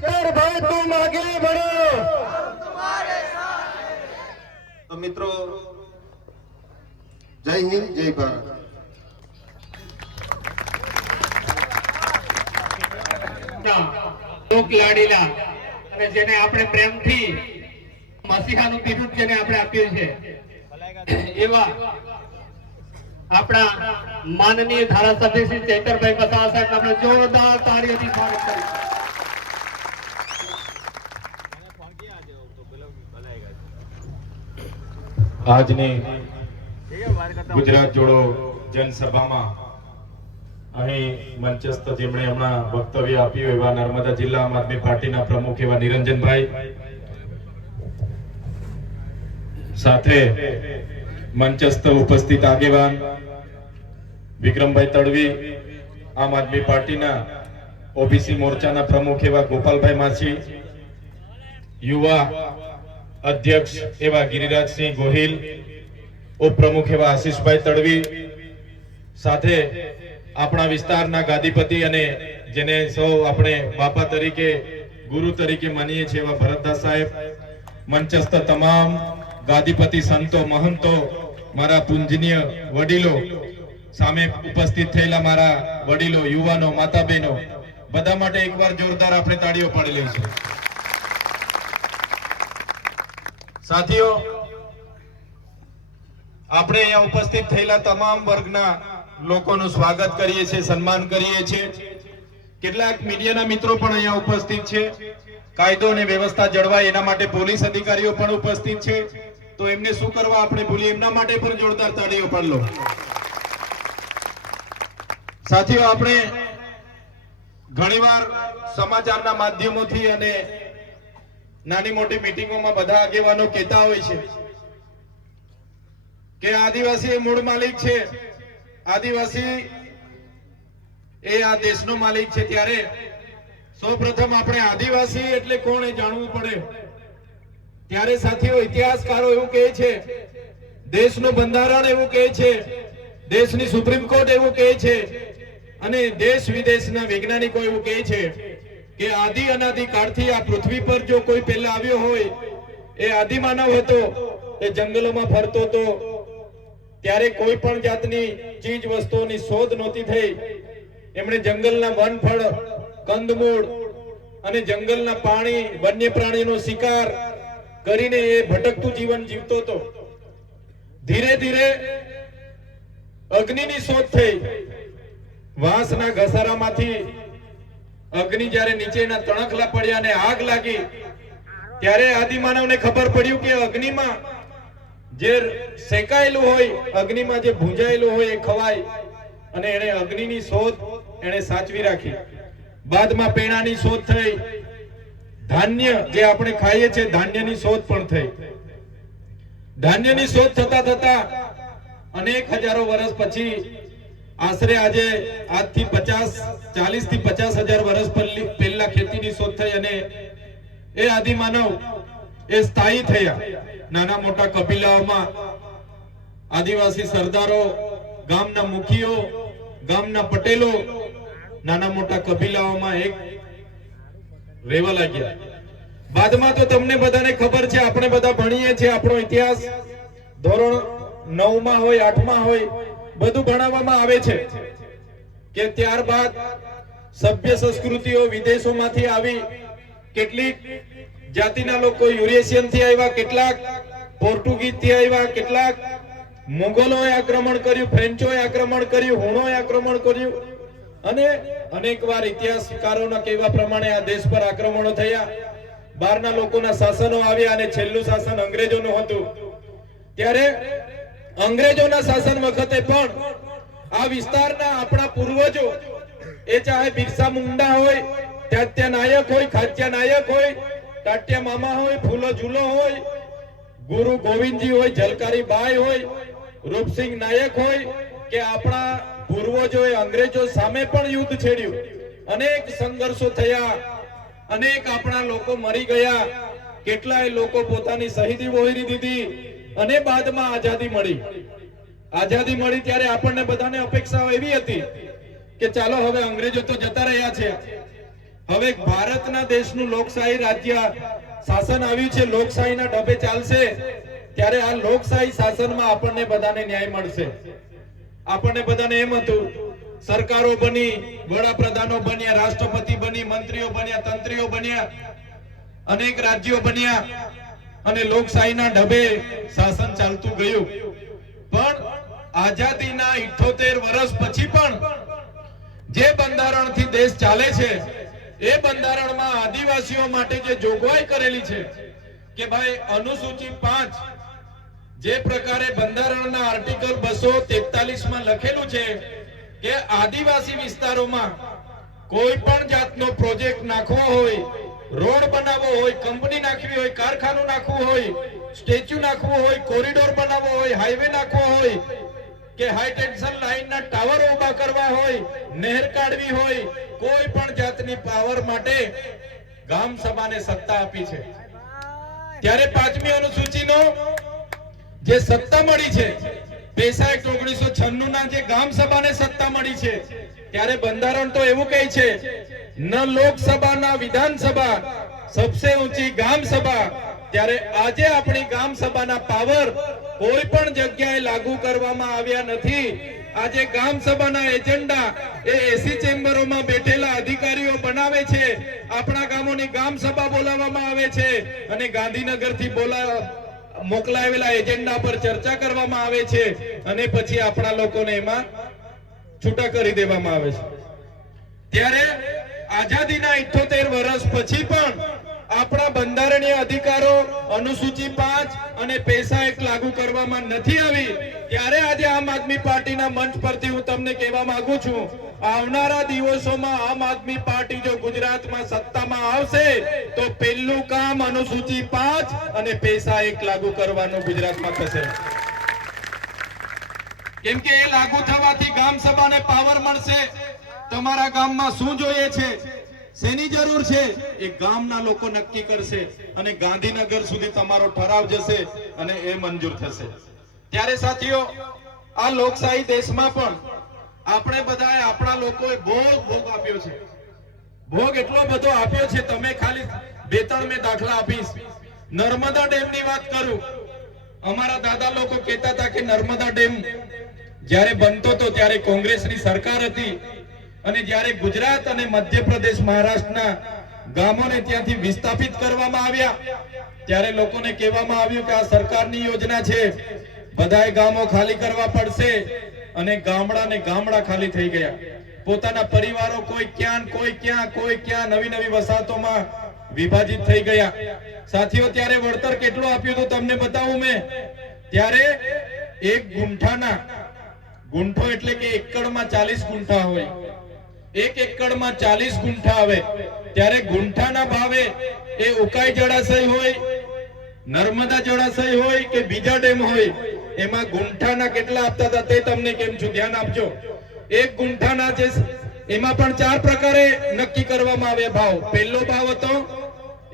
चैतर भाई तुम आगे बढ़ो। तो मित्रों जय हिंद जय भारत। લોક લાડીલા અને જેને આપણે પ્રેમથી મસીહાનું બિરુદ જેને આપણે આપ્યું છે એવા આપણા માનનીય ધારાસભ્ય શ્રી ચૈતરભાઈ વસાવા સાહેબ આપણે જોરદાર તાળીઓથી સ્વાગત કરીએ। આજની ગુજરાત જોડો જનસભામાં અહીં મંચસ્થ જેમણે હમણાં વક્તવ્ય આપ્યું એવા નર્મદા જિલ્લા આમ આદમી પાર્ટીના પ્રમુખ એવા નિરંજનભાઈ, સાથે મંચસ્થ ઉપસ્થિત આગેવાન વિક્રમભાઈ તડવી, આમ આદમી પાર્ટીના ઓબીસી મોરચાના પ્રમુખ એવા ગોપાલભાઈ માછી, યુવા અધ્યક્ષ એવા ગિરિરાજસિંહ ગોહિલ, ઉપપ્રમુખ એવા આશીષભાઈ તડવી, સાથે આપણા વિસ્તારના ગાદીપતિ અને જેને સૌ આપણે બાપા તરીકે ગુરુ તરીકે માનીએ છીએ એવા ભરતદાસ સાહેબ, મંચસ્થ તમામ ગાદીપતિ સંતો મહંતો, મારા પૂજનીય વડીલો, સામે ઉપસ્થિત થયેલા મારા વડીલો, યુવાનો, માતા બહેનો, બધા માટે એકવાર જોરદાર આપણે તાળીઓ પાડી લઈશું। સાથીઓ, આપણે અહીંયા ઉપસ્થિત થયેલા તમામ વર્ગના લોકોનું સ્વાગત કરીએ છીએ, સન્માન કરીએ છીએ। કેટલાક મીડિયાના મિત્રો પણ અહીંયા ઉપસ્થિત છે। કાયદો અને વ્યવસ્થા જળવાય એના માટે પોલીસ અધિકારીઓ પણ ઉપસ્થિત છે, તો એમને શું કરવા આપણે ભૂલીએ, એમના માટે પણ જોરદાર તાળીઓ પાડી લો। સાથીઓ, આપણે ઘણીવાર સમાચારના માધ્યમોથી અને નાની મોટી મીટિંગોમાં બધા આગેવાનો કહેતા હોય છે કે આદિવાસી એ મૂળ માલિક છે, આદિવાસી એ આ દેશનો માલિક છે। ત્યારે સૌપ્રથમ આપણે આદિવાસી એટલે કોણ એ જાણવું પડે। ત્યારે સાથીઓ, ઇતિહાસકારો એવું કહે છે, દેશનું બંધારણ એવું કહે છે, દેશની સુપ્રીમ કોર્ટ એવું કહે છે, અને દેશ વિદેશના વૈજ્ઞાનિકો એવું કહે છે કે આદિ અનાદિ કાળથી આ પૃથ્વી પર જો કોઈ પહેલા આવ્યો હોય એ આદિમાનવ હતો, એ જંગલોમાં ફરતો હતો, ત્યારે કોઈ પણ જાતની ચીજ વસ્તુઓની શોધ નહોતી થઈ। એમણે જંગલના વનફળ, કંદમૂળ અને જંગલના પાણી, વન્ય પ્રાણીનો શિકાર કરીને એ ભટકતું જીવન જીવતો હતો। ધીરે ધીરે અગ્નિની શોધ થઈ। વાંસના ઘસારામાંથી અગ્નિ જ્યારે નીચેના તણખલા પડ્યા અને આગ લાગી, ત્યારે આદિમાનવને ખબર પડ્યું કે અગ્નિમાં જે શેકાયેલું હોય, અગ્નિમાં જે ભૂંજાયેલું હોય એ ખવાય, અને એને અગ્નિની શોધ એને સાચવી રાખી। બાદમાં પેણાની શોધ થઈ, ધાન્ય જે આપણે ખાઈએ છીએ ધાન્યની શોધ પણ થઈ। ધાન્યની શોધ થતા થતા અનેક હજારો વર્ષ પછી, આશરે આજે આજથી 40 થી 50,000 વર્ષ પહેલા ખેતીની શોધ થઈ અને એ આદિમાનવ એ સ્થાયી થયા। નાના મોટા કબીલાઓમાં આદિવાસી સરદારો, ગામના મુખીઓ, ગામના પટેલો નાના મોટા કબીલાઓમાં એક રહેવા લાગ્યા। બાદમાં તો તમને બધાને ખબર છે, આપણે બધા ભણીએ છીએ, આપણો ઇતિહાસ ધોરણ 9 માં હોય, 8 માં હોય, બધું ભણાવવામાં આવે છે કે ત્યારબાદ સભ્ય સંસ્કૃતિઓ વિદેશોમાંથી આવી। કેટલીક જાતિના લોકો યુરેશિયન થી આવ્યા, કેટલાક પોર્ટુગીઝ થી આવ્યા, કેટલાક મુગલોએ આક્રમણ કર્યું, ફ્રેન્ચોએ આક્રમણ કર્યું, હુણોએ આક્રમણ કર્યું, અને અનેકવાર ઇતિહાસકારોના કહેવા પ્રમાણે આ દેશ પર આક્રમણો થયા। બહારના લોકોના શાસનો આવ્યા અને છેલ્લું શાસન અંગ્રેજોનું હતું। ત્યારે અંગ્રેજોના શાસન વખતે પણ આ વિસ્તારના આપણા પૂર્વજો, એ ચાહે બિરસા મુંડા હોય, ત્યાત્યા નાયક હોય, ખાત્યા નાયક હોય, ટાટિયા મામા હોય, ફૂલો ઝૂલો હોય, ગુરુ ગોવિંદજી હોય, ઝલકારી બાઈ હોય, રૂપસિંહ નાયક હોય, કે આપણા પૂર્વજોએ અંગ્રેજો સામે પણ યુદ્ધ છેડ્યું। અનેક સંઘર્ષો થયા, અનેક આપણા લોકો મરી ગયા, કેટલાય લોકો પોતાની શહીદી વહોરી દીધી, અને બાદમાં આઝાદી મળી। આઝાદી મળી ત્યારે આપણને બધાને અપેક્ષાઓ એવી હતી કે ચાલો હવે અંગ્રેજો તો જતા રહ્યા છે, હવે ભારતના દેશનું લોકશાહી રાજ્ય શાસન આવ્યું છે, લોકશાહીના ઢબે ચાલશે, ત્યારે આ લોકશાહી શાસનમાં આપણને બધાને ન્યાય મળશે. આપણને બધાને એમ હતું, સરકારો બની, વડાપ્રધાનો બન્યા, રાષ્ટ્રપતિ બની, મંત્રીઓ બન્યા, તંત્રીઓ બન્યા, અનેક રાજ્યો બન્યા અને લોકશાહીના ઢબે શાસન ચાલતું ગયું. પણ આઝાદીના 78 વર્ષ પછી પણ જે બંધારણથી દેશ ચાલે છે, એ બંધારણમાં આદિવાસીઓ માટે જે જોગવાઈ કરેલી છે કે ભાઈ અનુસૂચિ 5 જે પ્રકારે બંધારણના આર્ટિકલ 243 માં લખેલું છે કે આદિવાસી વિસ્તારોમાં કોઈ પણ જાતનો પ્રોજેક્ટ નાખવો હોય, રોડ બનાવવો હોય, કંપની નાખવી હોય, કારખાનું નાખવું હોય, સ્ટેચ્યુ નાખવું હોય, કોરિડોર બનાવવો હોય, હાઈવે નાખવો હોય કે હાઈ ટેન્શન લાઈનના ટાવર ઉભા કરવા હોય, નહેર કાઢવી હોય, કોઈ પણ જાતની પાવર માટે ગામ સભાને સત્તા આપી છે. ત્યારે 5મી અનુસૂચિનો જે સત્તા મળી છે, પેશા એક્ટ 1996 ના જે ગામ સભાને સત્તા મળી છે, ત્યારે બંધારણ તો એવું કહે છે, ન લોકસભા ન વિધાનસભા, સબસે ઊંચી ગામ સભા. ત્યારે આજે આપણી ગામ સભાના પાવર કોઈ પણ જગ્યાએ લાગુ કરવામાં આવ્યા નથી. આજે ગામ સભાના એજન્ડા એ એસી ચેમ્બરોમાં બેઠેલા અધિકારીઓ બનાવે છે. આપણા ગામોની ગામ સભા બોલાવવામાં આવે છે અને ગાંધીનગરથી મોકલાવેલા એજન્ડા પર ચર્ચા કરવામાં આવે છે અને પછી આપણા લોકોને એમાં છૂટા કરી દેવામાં આવે છે. ત્યારે આઝાદીના 78 વર્ષ પછી પણ આપણા બંધારણીય અધિકારો અનુસૂચિ 5 અને પેશા એક્ટ લાગુ કરવામાં નથી આવી. ત્યારે આજે આમ આદમી પાર્ટીના મંચ પરથી હું તમને કહેવા માંગુ છું, આવનારા દિવસોમાં આમ આદમી પાર્ટી જો ગુજરાતમાં સત્તામાં આવશે તો પહેલું કામ અનુસૂચિ 5 અને પેશા એક્ટ લાગુ કરવાનું ગુજરાતમાં થશે. કેમ કે એ લાગુ થવાથી ગામ સભાને પાવર મળશે. તમારા ગામમાં શું જોઈએ છે, શેની જરૂર છે, એ ગામના લોકો નક્કી કરશે અને ગાંધીનગર સુધી તમારો ઠરાવ જશે અને એ મંજૂર થશે. ત્યારે સાથીઓ, આ લોકશાહી દેશમાં પણ આપણે બધાએ આપણા લોકોએ ભોગ આપ્યો છે. ભોગ એટલો બધો આપ્યો છે, તમે ખાલી 2-3 મેં દાખલા આપીશ. નર્મદા ડેમની વાત કરું. અમારા દાદા લોકો કહેતા હતા કે નર્મદા ડેમ જ્યારે બનતો હતો ત્યારે કોંગ્રેસની સરકાર હતી અને જ્યારે ગુજરાત અને મધ્યપ્રદેશ મહારાષ્ટ્રના ગામોને ત્યાંથી વિસ્થાપિત કરવામાં આવ્યા ત્યારે લોકોને કહેવામાં આવ્યું કે આ સરકારની યોજના છે, બધાએ ગામો ખાલી કરવા પડશે અને ગામડા ખાલી થઈ ગયા. પોતાના પરિવારો કોઈ ક્યાં નવી વસાહતોમાં વિભાજિત થઈ ગયા. સાથીઓ, ત્યારે વળતર કેટલું આપ્યું હતું તમને બતાવું મેં. ત્યારે એક ગુંઠો એટલે કે એકડમાં 40 ગુંઠા હોય. એક એકડમાં 40 ગુંઠા આવે. ત્યારે ગુંઠાના ભાવે એ ઉકાઈ જળાશય હોય, નર્મદા જળાશય હોય કે બીજા ડેમ હોય, એમાં ગુંઠાના કેટલા આપતા હતા તે તમને કેમ છું, ધ્યાન આપજો. એક ગુંઠાના જે એમાં પણ 4 પ્રકારે નક્કી કરવામાં આવે ભાવ. પહેલો ભાવ હતો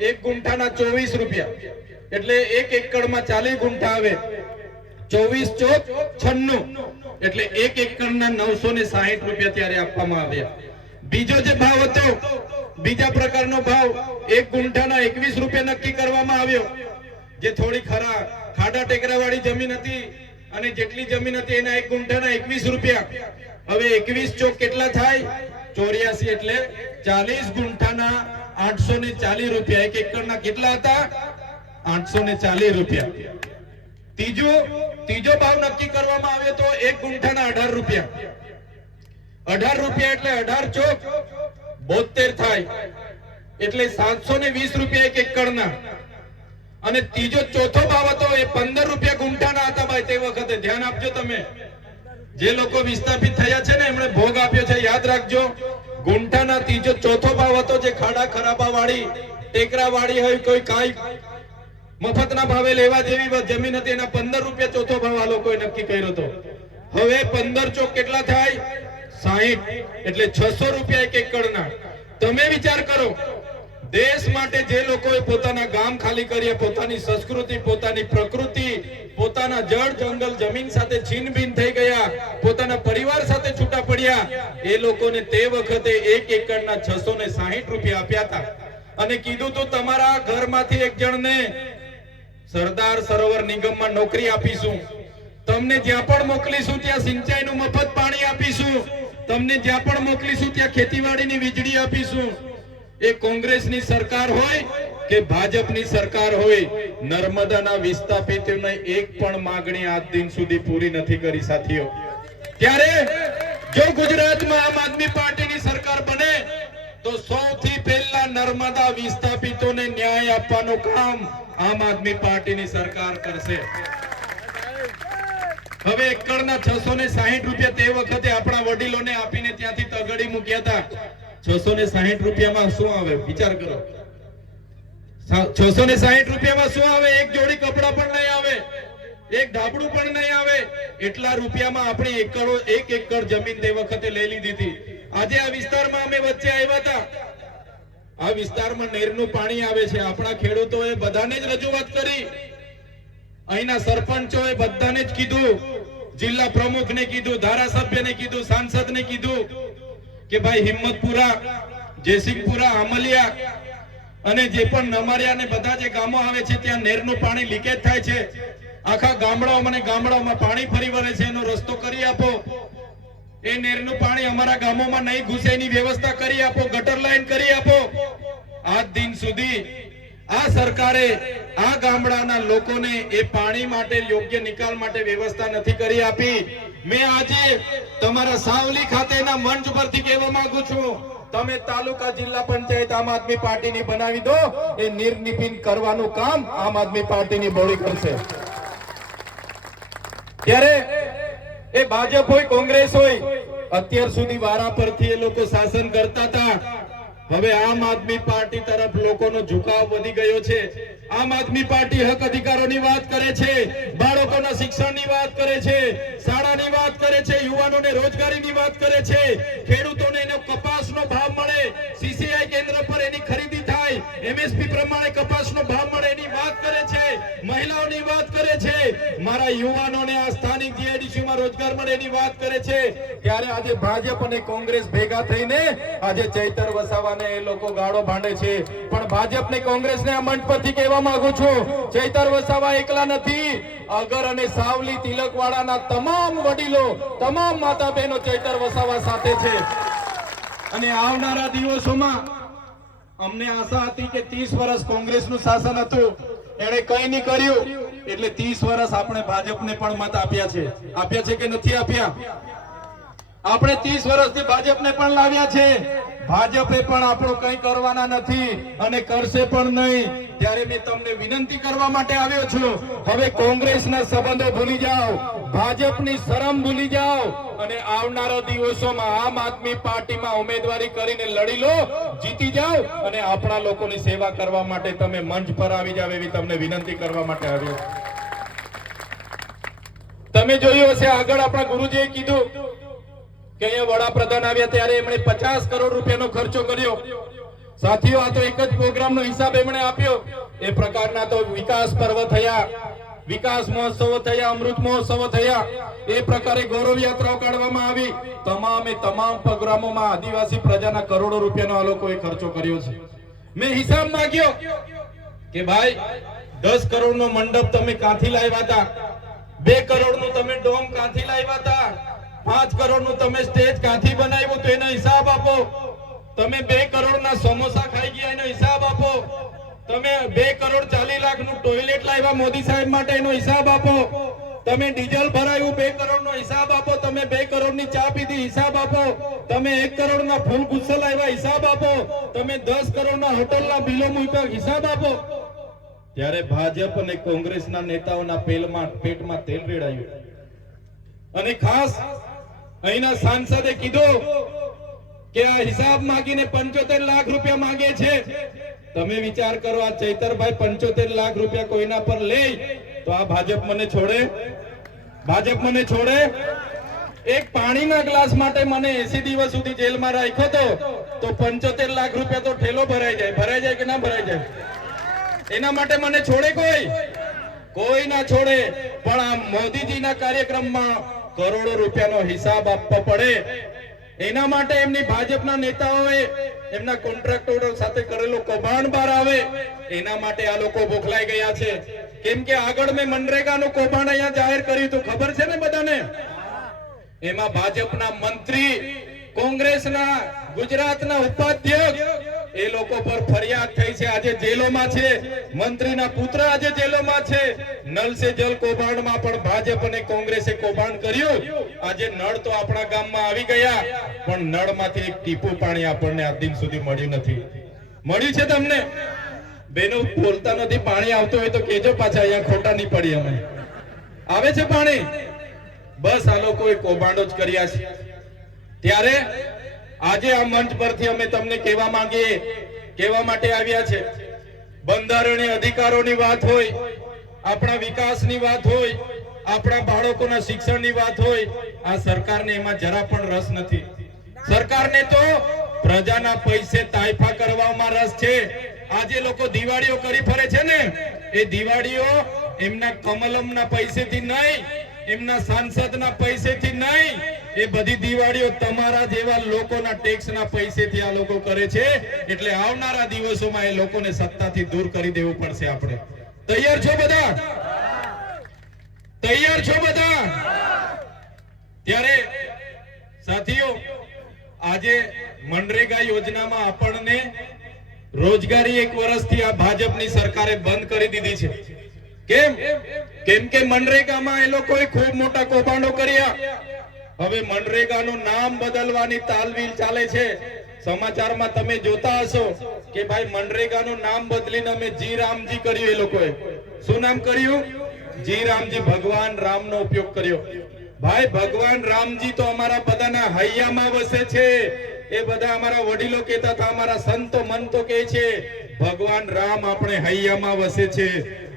એક ગુંઠાના 24 રૂપિયા, એટલે એક એકડમાં 40 ગુંઠા આવે. 24 ચોક 96, એટલે એક એકડના 960 રૂપિયા ત્યારે આપવામાં આવ્યા. બીજો જે ભાવ હતો, બીજા પ્રકારનો ભાવ એક ગુંઠાના 21 રૂપિયા નક્કી કરવામાં આવ્યો. જે થોડી ખાડા ટેકરા વાળી જમીન હતી અને જેટલી જમીન હતી એના એક ગુંઠાના 21 રૂપિયા. હવે 21 ચોક કેટલા થાય? 84, એટલે 40 ગુંઠાના 840 રૂપિયા. એક એકડના કેટલા હતા? 840 રૂપિયા. ત્રીજો ભાવ નક્કી કરવામાં આવ્યો તો એક ગુંઠાના 18 રૂપિયા. 18 રૂપિયા એટલે 18 ચોક 72 થાય, એટલે 720 રૂપિયા એક એકડના. અને ચોથો ભાવ હતો એ 15 રૂપિયા ગુંઠાના હતા. ભાઈ તે વખતે ધ્યાન આપજો તમે, જે લોકો વિસ્થાપિત થયા છે ને એમણે ભોગ આપ્યો છે, યાદ રાખજો. ગુંઠાના ચોથો ભાવ હતો જે ખાડા ખરાબા વાળી ટેકરા વાળી હોય, કોઈ કાંઈ મફતના ભાવે લેવા જેવી જમીન હતી, એના 15 રૂપિયા ચોથો ભાવ આ લોકોએ નક્કી કર્યો હતો. હવે 15 ચોક કેટલા થાય? 60, એટલે 600 રૂપિયા એક એકડના. તમે વિચાર કરો, દેશ માટે જે લોકોએ પોતાના ગામ ખાલી કર્યા, પોતાની સંસ્કૃતિ, પોતાની પ્રકૃતિ, પોતાના જળ જંગલ જમીન સાથે છીનભીન થઈ ગયા, પોતાના પરિવાર સાથે છૂટા પડ્યા. મળ્યા એ લોકોને તે વખતે 1 એકડના 660 રૂપિયા આપ્યા હતા અને કીધું તો તમારા ઘરમાંથી એક જણને સરદાર સરોવર નિગમમાં નોકરી આપીશું, તમને જ્યાં પણ મોકલીશું ત્યાં સિંચાઈનું મફત પાણી આપીશું, તમને જ્યાં પણ મોકલીશું ત્યાં ખેતીવાડીની વીજળી આપીશું. એ કોંગ્રેસની સરકાર હોય કે ભાજપની સરકાર હોય, નર્મદાના વિસ્થાપિતોને એક પણ માંગણી આજ દિન સુધી પૂરી નથી કરી સાથીઓ. ત્યારે જો ગુજરાતમાં આમ આદમી પાર્ટીની સરકાર બને તો સૌથી પહેલા નર્મદા વિસ્થાપિતોને ન્યાય આપવાનું કામ આમ આદમી પાર્ટીની સરકાર કરશે. હવે એકડના 660 રૂપિયા તે વખતે આપણા વડીલોને આપીને ત્યાંથી તગડી મૂક્યા હતા. 660 રૂપિયામાં શું આવે વિચાર કરો. 660 રૂપિયામાં શું આવે? એક જોડી કપડા પણ નહીં આવે, એક ધાબળું પણ નહીં આવે. એટલા રૂપિયામાં આપણે એક એકડ જમીન તે વખતે લઈ લીધી હતી. આજે આ વિસ્તારમાં અમે વચ્ચે આવ્યા હતા. આ વિસ્તારમાં નહેરનું પાણી આવે છે. આપણા ખેડૂતોએ બધાને જ રજૂઆત કરી, અહીંના સરપંચોએ બધાને જ કીધું, જિલ્લા પ્રમુખને કીધું, ધારાસભ્યને કીધું, સાંસદને કીધું કે ભાઈ હિંમતપુરા, જયસિંહપુરા, આમલિયા અને જે પણ નમારિયા ને બધા જે ગામો આવે છે ત્યાં નહેરનું પાણી લીકેજ થાય છે. આખા ગામડાઓમાં પાણી ફરી વળે છે, એનો રસ્તો કરી આપો. એ નહેરનું પાણી અમારા ગામોમાં નહીં ઘૂસે એની વ્યવસ્થા કરી આપો, ગટર લાઈન કરી આપો. આજ દિન સુધી આ સરકારે આ ગામડાના લોકોને એ પાણી માટે યોગ્ય નિકાલ માટે વ્યવસ્થા નથી કરી આપી. મેં આજે તમારા સાવલી ખાતેના મંચ પરથી કહેવા માંગુ છું, તમે તાલુકા જિલ્લા પંચાયત આમ આદમી પાર્ટીની બનાવી દો. એ નિર્નિપિન કરવાનું કામ આમ આદમી પાર્ટીની બોડી કરશે. ત્યારે એ ભાજપ હોય કોંગ્રેસ હોય, અત્યાર સુધી વારા પરથી એ લોકો શાસન કરતા હતા. હવે આમ આદમી પાર્ટી તરફ લોકોનો ઝુકાવ વધી ગયો છે. આમ આદમી પાર્ટી હક અધિકારોની વાત કરે છે, બાળકોના શિક્ષણની વાત કરે છે, શાળાની વાત કરે છે, યુવાનોને રોજગારીની વાત કરે છે, ખેડૂતોને એનો કપાસનો ભાવ મળે, સીસીઆઈ કેન્દ્ર પર એની ખરીદી થાય, એમએસપી પ્રમાણે કપાસનો ભાવ મળે એની વાત કરે છે, મહિલાઓની વાત કરે છે, મારા યુવાનોને આ સ્થાનિક જીઆઈડીસીમાં રોજગાર મળે એની વાત કરે છે. ત્યારે આજે ભાજપ અને કોંગ્રેસ ભેગા થઈને આજે ચૈતર વસાવાને એ લોકો ગાળો ભાંડે છે. પણ ભાજપ ને કોંગ્રેસને આ મંચ પરથી કહેવા માંગુ છું, ચૈતર વસાવા એકલા નથી. અગર અને સાવલી તિલકવાડાના તમામ વડીલો, તમામ માતા બહેનો ચૈતર વસાવા સાથે છે. અને આવનારા દિવસોમાં અમને આશા હતી કે 30 વર્ષ કોંગ્રેસનું શાસન હતું, એણે કંઈ નહીં કર્યું, એટલે 30 વર્ષ આપણે ભાજપને પણ મત આપ્યા છે. આપ્યા છે કે નથી આપ્યા? આપણે 30 વર્ષથી ભાજપને પણ લાવ્યા છે. ભાજપે પણ આપણું કંઈ કરવાના નથી અને કરશે પણ નહીં. ત્યારે મેં તમને વિનંતી કરવા માટે આવ્યો છું, હવે કોંગ્રેસના સંબંધો ભૂલી જાઓ, ભાજપની શરમ ભૂલી જાઓ અને આવનારા દિવસોમાં આમ આદમી પાર્ટીમાં ઉમેદવારી કરીને લડી લો, જીતી જાઓ અને આપણા લોકોની સેવા કરવા માટે તમે મંચ પર આવી જાવ એવી તમને વિનંતી કરવા માટે આવ્યો. તમે જોયું હશે આગળ આપણા ગુરુજીએ કીધું કે અહીંયા વડાપ્રધાન આવ્યા ત્યારે એમણે 50 કરોડ રૂપિયાનો ખર્ચો કર્યો. સાથીઓ, આ તો એક જ પ્રોગ્રામનો હિસાબ એમણે આપ્યો. એ પ્રકારના તો વિકાસ પર્વ થયા, વિકાસ મહોત્સવો થયા, અમૃત મહોત્સવો થયા, એ પ્રકારે ગૌરવ યાત્રાઓ કાઢવામાં આવી. તમામ પ્રોગ્રામોમાં આદિવાસી પ્રજાના કરોડો રૂપિયાનો આ લોકોએ ખર્ચો કર્યો છે. મેં હિસાબ માંગ્યો કે ભાઈ 10 કરોડનો મંડપ તમે ક્યાંથી લાવ્યા હતા? 2 કરોડનું તમે ડોમ ક્યાંથી લાવ્યા હતા? 5 કરોડનું તમે સ્ટેજ ક્યાંથી બનાવ્યું તો એનો હિસાબ આપો. તમે 2 કરોડના સમોસા ખાઈ ગયા એનો હિસાબ આપો. તમે 2 કરોડ 40 લાખનું ટોયલેટ લાવ્યા મોદી સાહેબ માટે એનો હિસાબ આપો. તમે ડીઝલ ભરાયું 2 કરોડનો હિસાબ આપો. તમે 2 કરોડની ચા પીધી હિસાબ આપો. તમે 1 કરોડના ફૂલ ગુસ્સા લાવ્યા હિસાબ આપો. તમે 10 કરોડના હોટલના બિલો મૂક્યા હિસાબ આપો. ત્યારે ભાજપ અને કોંગ્રેસના નેતાઓના પેટમાં તેલ રેડાયું અને ખાસ અહીંના સાંસદે કીધું કે આ હિસાબ માંગીને 75 લાખ રૂપિયા માંગે છે. તમે વિચાર કરો, આ ચૈતરભાઈ 75 લાખ રૂપિયા કોઈના પર લે તો આ ભાજપ મને છોડે? ભાજપ મને છોડે? એક પાણીના ગ્લાસ માટે મને 80 દિવસ સુધી જેલમાં રાખ્યો તો 75 લાખ રૂપિયા તો ઠેલો ભરાઈ જાય કે ના ભરાઈ જાય? એના માટે મને છોડે કોઈ ના છોડે. પણ આ મોદીજીના કાર્યક્રમમાં કરોડો રૂપિયાનો હિસાબ આપવો પડે એના માટે એમની ભાજપના નેતાઓએ એમના કોન્ટ્રાક્ટરો સાથે કરેલો કૌભાંડ બહાર આવે, એના માટે આ લોકો બોખલાઈ ગયા છે. કેમ કે આગળ મેં મનરેગાનું કૌભાંડ અહીંયા જાહેર કર્યું હતું, ખબર છે ને બધાને? એમાં ભાજપના મંત્રી, કોંગ્રેસના ગુજરાતના ઉપાધ્યક્ષ, એ લોકો પર ફરિયાદ થઈ છે, આજે જેલોમાં છે. મંત્રીના પુત્ર આજે જેલોમાં છે. નલ સે જલ કૌભાંડમાં પણ ભાજપ અને કોંગ્રેસે કૌભાંડ કર્યું. આજે નળ તો આપણા ગામમાં આવી ગયા, પણ નળમાંથી એક ટીપું પાણી આપણને આજ દિન સુધી મળ્યું નથી. મળ્યું છે તમને? બેનો બોલતા નથી. પાણી આવતું હોય તો કેજો પાછા, અહીંયા ખોટા નહીં પડી. અમે આવે છે પાણી? બસ આ લોકોએ કૌભાંડો જ કર્યા છે. ત્યારે આજે આ મંચ પરથી અમે તમને કહેવા માટે આવ્યા છે, બંધારણીય અધિકારોની વાત હોય, આપણા વિકાસની વાત હોય, આપણા બાળકોના શિક્ષણની વાત હોય, આ સરકારને એમાં જરા પણ રસ નથી. સરકારને તો પ્રજાના પૈસે તાઇફા કરવામાં રસ છે. આજે લોકો દિવાળીઓ કરી ફરે છે ને, એ દિવાળીઓ એમના કમલમના પૈસેથી નહીં, એમના સાંસદના પૈસેથી નહીં, એ બધી દિવાળીઓ તમારા જેવા લોકોના ટેક્સના પૈસેથી આ લોકો કરે છે. એટલે આવનારા દિવસોમાં એ લોકોને સત્તાથી દૂર કરી દેવું પડશે. આપણે તૈયાર છો બધા? તૈયાર છો બધા? ત્યારે સાથીઓ, આજે મનરેગા યોજનામાં આપણને રોજગારી 1 વર્ષથી આ ભાજપની સરકારે બંધ કરી દીધી છે. કેમ કે મનરેગામાં એ લોકોએ ખૂબ મોટા કૌભાંડો કર્યા. હવે મનરેગાનું નામ બદલવાની તાલવીલ ચાલે છે. સમાચારમાં તમે જોતા હશો કે ભાઈ મનરેગાનું નામ બદલીને અમે જી રામજી કર્યું. એ લોકોએ શું નામ કર્યું? જી રામજી. ભગવાન રામનો ઉપયોગ કર્યો. ભાઈ ભગવાન રામજી તો અમારા બધાના હૈયામાં વસે છે. એ બધા અમારા વડીલો કહેતા હતા, અમારા સંતો મંતો કહે છે, ભગવાન રામ આપણે હૈયામાં વસે છે.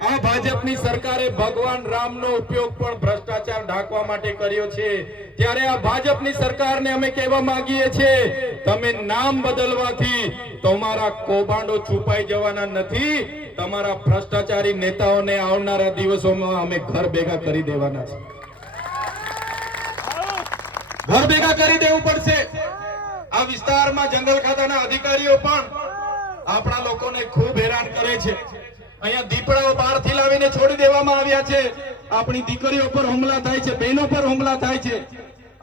આ ભાજપની સરકારે ભગવાન રામનો ઉપયોગ પણ ભ્રષ્ટાચાર ઢાંકવા માટે કર્યો છે. ત્યારે આ ભાજપની સરકારને અમે કહેવા માંગીએ છીએ, તમે નામ બદલવાથી તમારા કૌભાંડો છુપાઈ જવાના નથી. તમારા ભ્રષ્ટાચારી નેતાઓને આવનારા દિવસોમાં અમે ઘર ભેગા કરી દેવાના છે. ઘર ભેગા કરી દેવું પડશે. આ વિસ્તારમાં જંગલ ખાતાના અધિકારીઓ પણ આપણા લોકોને ખૂબ હેરાન કરે છે. અહીંયા દીપડાઓ બહારથી લાવીને છોડી દેવામાં આવ્યા છે. આપણી દીકરીઓ પર હુમલા થાય છે, બહેનો પર હુમલા થાય છે.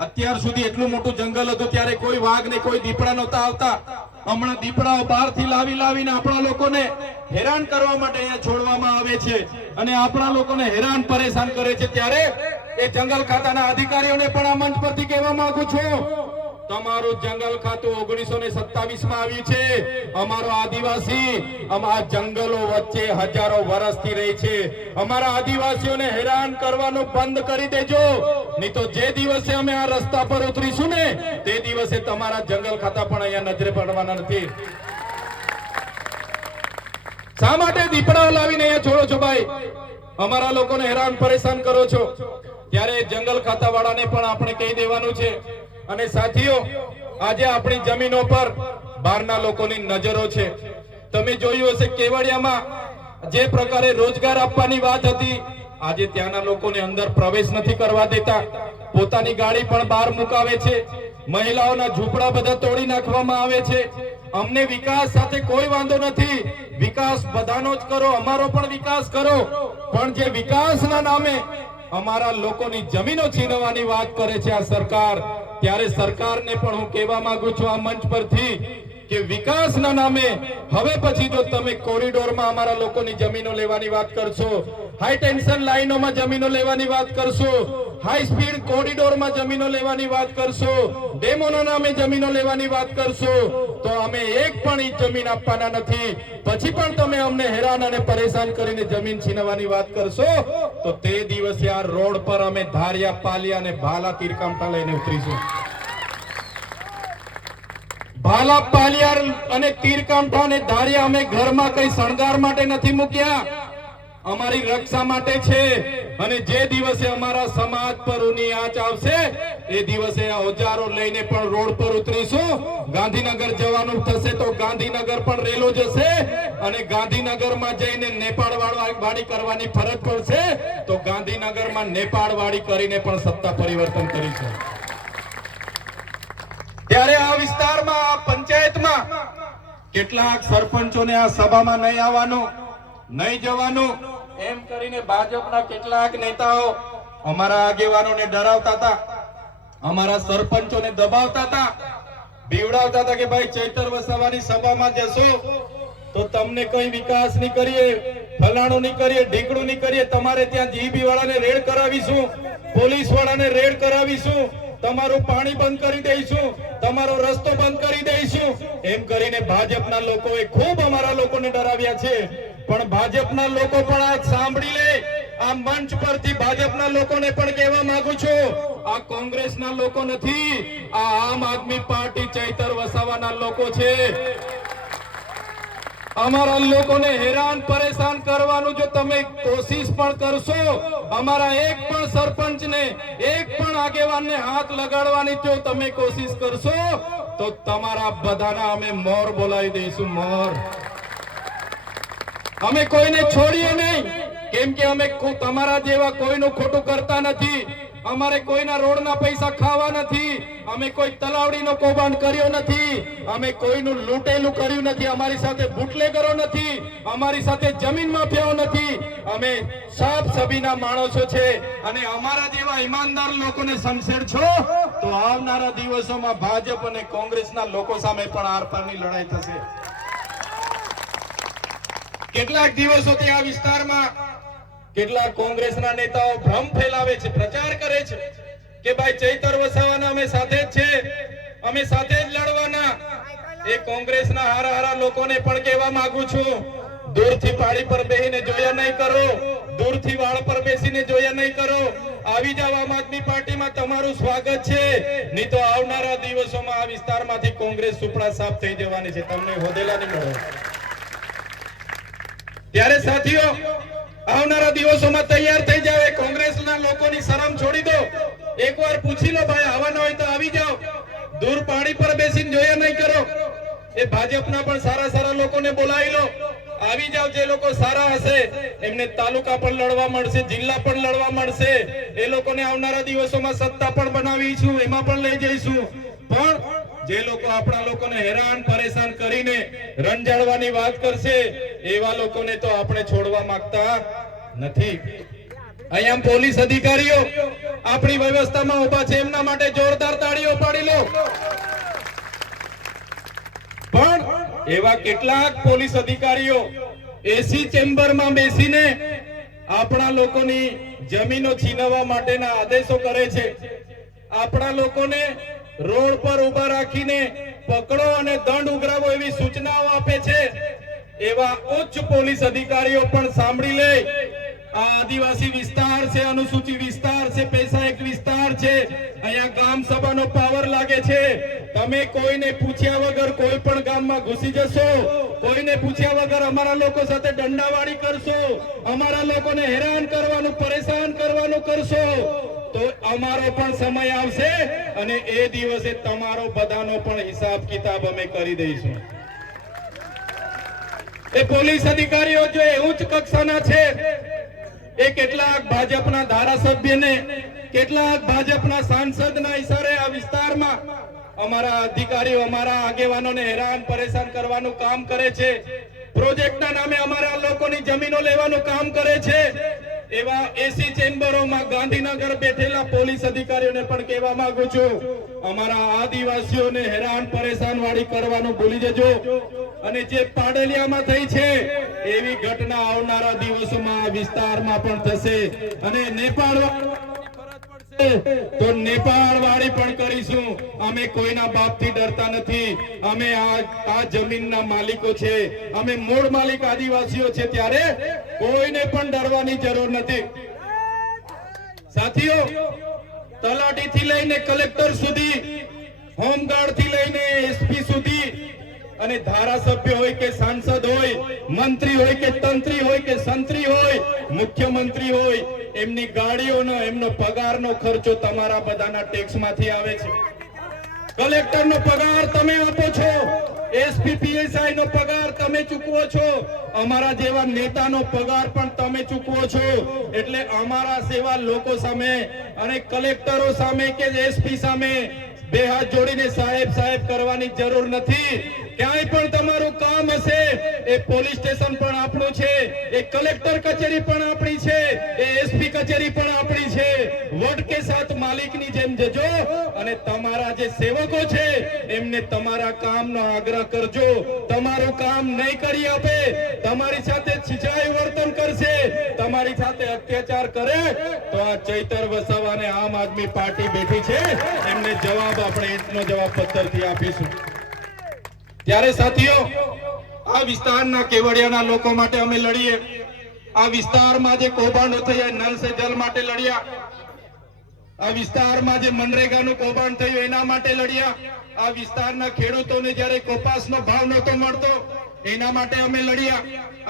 અત્યાર સુધી એટલું મોટું જંગલ હતું ત્યારે કોઈ વાઘ ને કોઈ દીપડા નહોતા આવતા. હમણાં દીપડાઓ બહારથી લાવીને આપણા લોકોને હેરાન કરવા માટે અહીંયા છોડવામાં આવે છે અને આપણા લોકોને હેરાન પરેશાન કરે છે. ત્યારે એ જંગલ ખાતાના અધિકારીઓને પણ આ મંચ પરથી કહેવા માંગુ છું, તમારું જંગલ ખાતું 1927 માં આવ્યું છે. અમારો આદિવાસી આ જંગલો વચ્ચે હજારો વર્ષથી રહે છે. અમારા આદિવાસીઓને હેરાન કરવાનું બંધ કરી દેજો, નહીં તો જે દિવસે અમે આ રસ્તા પર ઉતરીશું ને તે દિવસે તમારા જંગલ ખાતા પણ અહીંયા નજરે પડવાના નથી. શા માટે દીપડાઓ લાવીને અહીંયા છોડો છો ભાઈ? અમારા લોકોને હેરાન પરેશાન કરો છો. ત્યારે જંગલ ખાતા વાળાને પણ આપણે કહી દેવાનું છે. અને સાથીઓ, આજે આપણી જમીનો પર બહારના લોકોની નજરો છે. તમે જોયું હશે કેવડિયામાં જે પ્રકારે રોજગાર આપવાની વાત હતી, આજે ત્યાંના લોકોને અંદર પ્રવેશ નથી કરવા દેતા. પોતાની ગાડી પણ બહાર મુકાવે છે. મહિલાઓના ઝૂંપડા બધા તોડી નાખવામાં આવે છે. અમને વિકાસ સાથે કોઈ વાંધો નથી, વિકાસ બધાનો જ કરો, અમારો પણ વિકાસ કરો, પણ જે વિકાસના નામે અમારા લોકોની જમીનો છીનવવાની વાત કરે છે આ સરકાર, ત્યારે સરકારને પણ હું કહેવા માંગુ છું આ મંચ પરથી કે વિકાસના નામે હવે પછી જો તમે કોરિડોરમાં અમારા લોકોની જમીનો લેવાની વાત કરશો, હાઈ ટેન્શન લાઈનોમાં જમીનો લેવાની વાત કરશો, હાઈ સ્પીડ કોરિડોરમાં જમીનો લેવાની વાત કરશો, ડેમોના નામે જમીનો લેવાની વાત કરશો, તો અમે એક પણ ઇંચ જમીન આપવાના નથી. પછી પણ તમે અમને હેરાન અને પરેશાન કરીને જમીન છીનવવાની વાત કરશો તો તે દિવસે આ રોડ પર અમે ધારિયા, પાલિયા અને ભાલા તીરકામઠા લઈને ઉતરીશું. ભાલા, પાલિયા અને તીરકામઠા અને ધારિયા અમે ઘરમાં કઈ શણગાર માટે નથી મૂક્યા, અમારી રક્ષા માટે છે. અને જે દિવસે અમારા સમાજ પર ઊની આંચ આવશે એ દિવસે આ ઓજારો લઈને પણ રોડ પર ઉતરીશું. ગાંધીનગર જવાનું થશે તો ગાંધીનગર પણ રેલો જશે અને ગાંધીનગરમાં જઈને નેપાળ વાળી કરવાની ફરજ પડશે તો ગાંધીનગરમાં નેપાળ વાળી કરીને પણ સત્તા પરિવર્તન કરીશું. ત્યારે આ વિસ્તારમાં આ પંચાયતમાં કેટલાક સરપંચોને આ સભામાં નહીં આવવાનું, નહીં જવાનું એમ કરીને ભાજપના કેટલાક નેતાઓ અમારા આગેવાનોને ડરાવતા હતા, અમારા સરપંચોને દબાવતા હતા, બીવડાવતા હતા કે ભાઈ ચૈતર વસાવાની સભામાં જશો તો તમને કોઈ વિકાસ નહીં કરીએ, ફલાણું નહીં કરીએ, ઢીકણું નહીં કરીએ, તમારે ત્યાં જીબી વાળાને રેડ કરાવીશું, પોલીસ વાળાને રેડ કરાવીશું, તમારું પાણી બંધ કરી દઈશું, તમારો રસ્તો બંધ કરી દઈશું એમ કરીને ભાજપના લોકોએ ખૂબ અમારા લોકોને ડરાવ્યા છે. પણ ભાજપના લોકો પણ આ સાંભળી લે. આ મંચ પરથી ભાજપના લોકોને પણ કહેવા માંગુ છું, આ કોંગ્રેસના લોકો નથી, આ આમ આદમી પાર્ટી ચૈતર વસાવાના લોકો છે. અમારા લોકોને હેરાન પરેશાન કરવાનું જો તમે કોશિશ પણ કરશો, અમારા એક પણ સરપંચને, એક પણ આગેવાનને હાથ લગાડવાની જો તમે કોશિશ કરશો તો તમારા બધાના અમે મોર બોલાવી દઈશું, મોર. અમે કોઈને છોડીએ નહીં, કેમ કે અમે તમારા જેવા કોઈનું ખોટું કરતા નથી. અમારે કોઈના રોડના પૈસા ખાવા નથી, અમે કોઈ તલાવડીનો કૌભાંડ કર્યો નથી, અમે કોઈનું લૂંટેલું કર્યું નથી, અમારી સાથે બુટલેગરો નથી, અમારી સાથે જમીન માફિયાઓ નથી. અમે સાફ સભીના માણસો છે અને અમારા જેવા ઈમાનદાર લોકોને સમજેશો તો આવનારા દિવસોમાં ભાજપ અને કોંગ્રેસના લોકો સામે પણ આરપારની લડાઈ થશે. કેટલાક દિવસોથી આ વિસ્તારમાં કેટલાક કોંગ્રેસના નેતાઓ ભ્રમ ફેલાવે છે, પ્રચાર કરે છે કે ભાઈ ચૈતર વસાવાના અમે સાથે જ છે, અમે સાથે જ લડવાના. એ કોંગ્રેસના હારા લોકોને પણ કહેવા માંગુ છું, દૂરથી પાડી પર બેસીને જોયા નહીં કરો, દૂરથી વાળ પર બેસીને જોયા નહીં કરો. આવી જાવ, આમ આદમી પાર્ટીમાં તમારું સ્વાગત છે. નહીં તો આવનારા દિવસોમાં આ વિસ્તારમાંથી કોંગ્રેસ સુપડા સાફ થઈ જવાની છે, તમને હોદેલા નહીં મળે. ત્યારે સાથીઓ, આવનારા દિવસોમાં તૈયાર થઈ જાવ. કોંગ્રેસના લોકોની શરમ છોડી દો. એકવાર પૂછી લો, ભાઈ આવવાના હોય તો આવી જાઓ, દૂર પાણી પર બેસીને જોયા નહીં કરો. એ ભાજપના પણ સારા લોકોને બોલાવી લો, આવી જાવ. જે લોકો સારા હશે એમને તાલુકા પણ લડવા મળશે, જિલ્લા પણ લડવા મળશે. એ લોકોને આવનારા દિવસોમાં સત્તા પણ બનાવીશું, એમાં પણ લઈ જઈશું. પણ જે લોકો આપણા લોકોને હેરાન પરેશાન કરીને રંજાડવાની વાત કરશે એવા લોકોને તો આપણે છોડવા માંગતા નથી. અહીંયા પોલીસ અધિકારીઓ આપણી વ્યવસ્થામાં ઉભા છે, એમના માટે જોરદાર તાળીઓ પાડી લો. પણ એવા કેટલાક પોલીસ અધિકારીઓ એસી ચેમ્બરમાં બેસીને આપણા લોકોની જમીનો છીનવવા માટેના આદેશો કરે છે. આપણા લોકોને રોડ પર ઉભા રાખીને પકડો અને દંડ ઉઘરાવો એવી સૂચનાઓ આપે છે. એવા ઉચ્ચ પોલીસ અધિકારીઓ પણ સાંભળી લે. આ આદિવાસી વિસ્તાર છે, અનુસૂચિત વિસ્તાર છે, પૈસા એક વિસ્તાર છે. અહીંયા ગામ સભાનો પાવર લાગે છે. તમે કોઈને પૂછ્યા વગર કોઈ પણ ગામમાં ઘૂસી જશો, કોઈને પૂછ્યા વગર અમારા લોકો સાથે દંડાવાળી કરશો, અમારા લોકોને હેરાન કરવાનું, પરેશાન કરવાનું કરશો તો અમારો પણ સમય આવશે અને એ દિવસે તમારો બધાનો પણ હિસાબ કિતાબ અમે કરી દઈશું. એ પોલીસ અધિકારીઓ જો ઉચ્ચ કક્ષાના છે, એ કેટલાક ભાજપના ધારાસભ્યને, કેટલાક ભાજપના સાંસદના ઈશારે આ વિસ્તારમાં અમારા અધિકારીઓ, અમારા આગેવાનોને હેરાન પરેશાન કરવાનું કામ કરે છે. પ્રોજેક્ટના નામે અમારા લોકોની જમીનો લેવાનું કામ કરે છે. એવા એસી ચેમ્બરોમાં ગાંધીનગર બેઠેલા પોલીસ અધિકારીઓને પણ કહેવા માંગુ છું, અમારા આદિવાસીઓને હેરાન પરેશાન વાળી કરવાનું ભૂલી જજો. અને જે પાડલિયામાં થઈ છે એવી ઘટના આવનારા દિવસોમાં આ વિસ્તારમાં પણ થશે. અને નેપાળ તો નેપાળ વાળી પણ કરીશું. અમે કોઈના બાપથી ડરતા નથી. અમે આ જમીનના માલિકો છે, અમે મૂળ માલિક આદિવાસીઓ છે, ત્યારે કોઈને પણ ડરવાની જરૂર નથી. સાથીઓ, તલાટી થી લઈને કલેક્ટર સુધી, હોમગાર્ડ થી લઈને એસપી સુધી, અને ધારાસભ્ય હોય કે સાંસદ હોય, મંત્રી હોય કે તંત્રી હોય કે સંત્રી હોય, મુખ્યમંત્રી હોય, એમની ગાડીઓનો, એમનો પગારનો ખર્ચો તમારા બધાના ટેક્સમાંથી આવે છે. કલેક્ટરનો પગાર તમે આપો છો, એસપી પીએસઆઈ નો પગાર તમે ચૂકવો છો, અમારા જેવા નેતાનો પગાર પણ તમે ચૂકવો છો. એટલે અમારા સેવા લોકો સામે અને કલેક્ટરો સામે કે એસપી સામે બે હાથ જોડીને સાહેબ સાહેબ કરવાની જરૂર નથી. ક્યાંય પણ તમારું કામ હશે, એ પોલીસ સ્ટેશન પણ આપણું છે, એ કલેક્ટર કચેરી પણ આપણી છે, એ એસપી કચેરી પણ આપણી છે. વટ કે સાથ માલિકની જેમ જજો અને તમારા જે સેવકો છે એમને તમારા કામનો આગ્રહ કરજો. તમારું કામ નહીં કરી આપે, તમારી સાથે છીછાઈ વર્તન કરશે, તમારી સાથે અત્યાચાર કરે તો આ ચૈતર વસાવાને આમ આદમી પાર્ટી બેઠી છે, એમને જવાબ આપણે ઈંટનો જવાબ પથ્થરથી આપીશું. ત્યારે સાથીઓ, આ વિસ્તારના કેવડિયાના લોકો માટે અમે લડીએ. આ વિસ્તારમાં જે કૌભાંડો થયા નલ સે જલ માટે લડ્યા. આ વિસ્તારમાં જે મનરેગાનું કૌભાંડ થયું એના માટે લડ્યા. આ વિસ્તારના ખેડૂતોને જ્યારે કપાસનો ભાવ નહોતો મળતો એના માટે અમે લડ્યા.